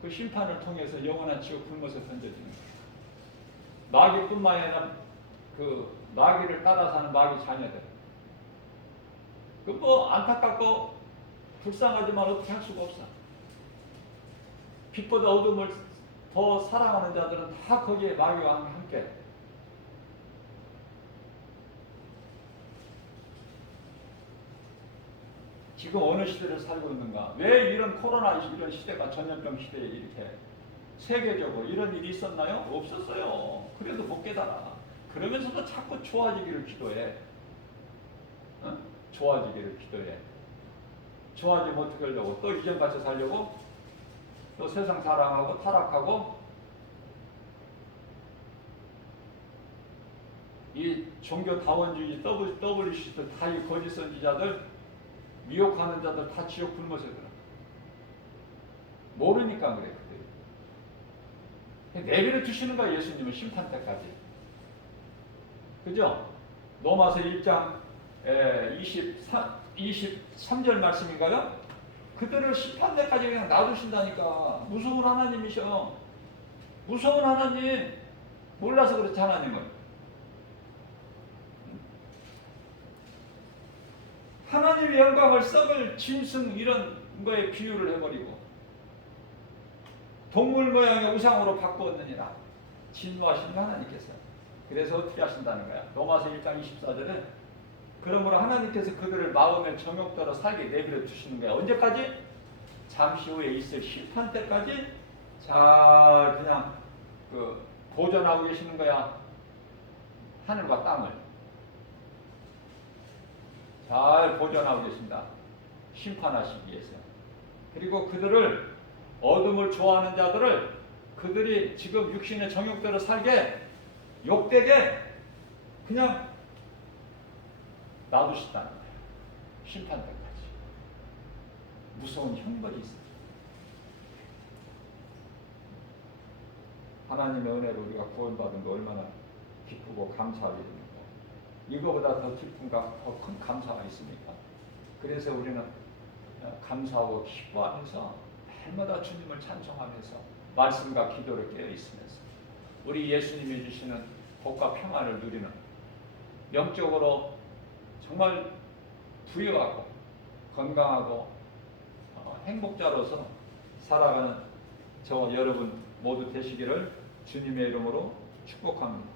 그 심판을 통해서 영원한 지옥 굶어서 던져지는 거예요. 마귀뿐만 아니라 그 마귀를 따라 사는 마귀 자녀들. 그 뭐 안타깝고 불쌍하지만 어떻게 할 수가 없어. 빛보다 어둠을 더 사랑하는 자들은 다 거기에 마귀와 함께. 지금 어느 시대를 살고 있는가? 왜 이런 코로나 이런 시대가 전염병 시대에 이렇게 세계적으로 이런 일이 있었나요? 없었어요. 그래도 못 깨달아. 그러면서도 자꾸 좋아지기를 기도해. 어? 좋아지기를 기도해. 좋아지면 어떻게 하려고? 또 이전같이 살려고? 또 세상 사랑하고 타락하고? 이 종교다원주의 WC들 다 이 거짓 선지자들 미혹하는 자들 다 지옥 굶어서 그래. 모르니까 그래. 내버려 두시는 거야. 예수님은 심판 때까지. 그죠? 로마서 1장 23절 말씀인가요? 그들을 심판 때까지 그냥 놔두신다니까. 무서운 하나님이셔. 무서운 하나님. 몰라서 그렇지 하나님은. 하나님의 영광을 썩을 짐승 이런 거에 비유를 해버리고 동물 모양의 우상으로 바꾸었느니라. 진노하시는 하나님께서. 그래서 어떻게 하신다는 거야? 로마서 1장 24절에 그러므로 하나님께서 그들을 마음의 정욕대로 살게 내버려 두시는 거야. 언제까지? 잠시 후에 있을 심판 때까지 잘 그냥 보존하고 계시는 거야. 하늘과 땅을. 잘 보존하고 계신다. 심판하시기 위해서. 그리고 그들을 어둠을 좋아하는 자들을 그들이 지금 육신의 정욕대로 살게 욕되게 그냥 놔두신다는 거예요. 심판 때까지. 무서운 형벌이 있어요. 하나님의 은혜로 우리가 구원받은 거 얼마나 기쁘고 감사하게 됩니까? 이거보다 더 기쁨과 더 큰 감사가 있습니까? 그래서 우리는 감사하고 기뻐하면서 날마다 주님을 찬송하면서 말씀과 기도를 깨어 있으면서 우리 예수님이 주시는 복과 평안을 누리는 영적으로 정말 부유하고 건강하고 행복자로서 살아가는 저 여러분 모두 되시기를 주님의 이름으로 축복합니다.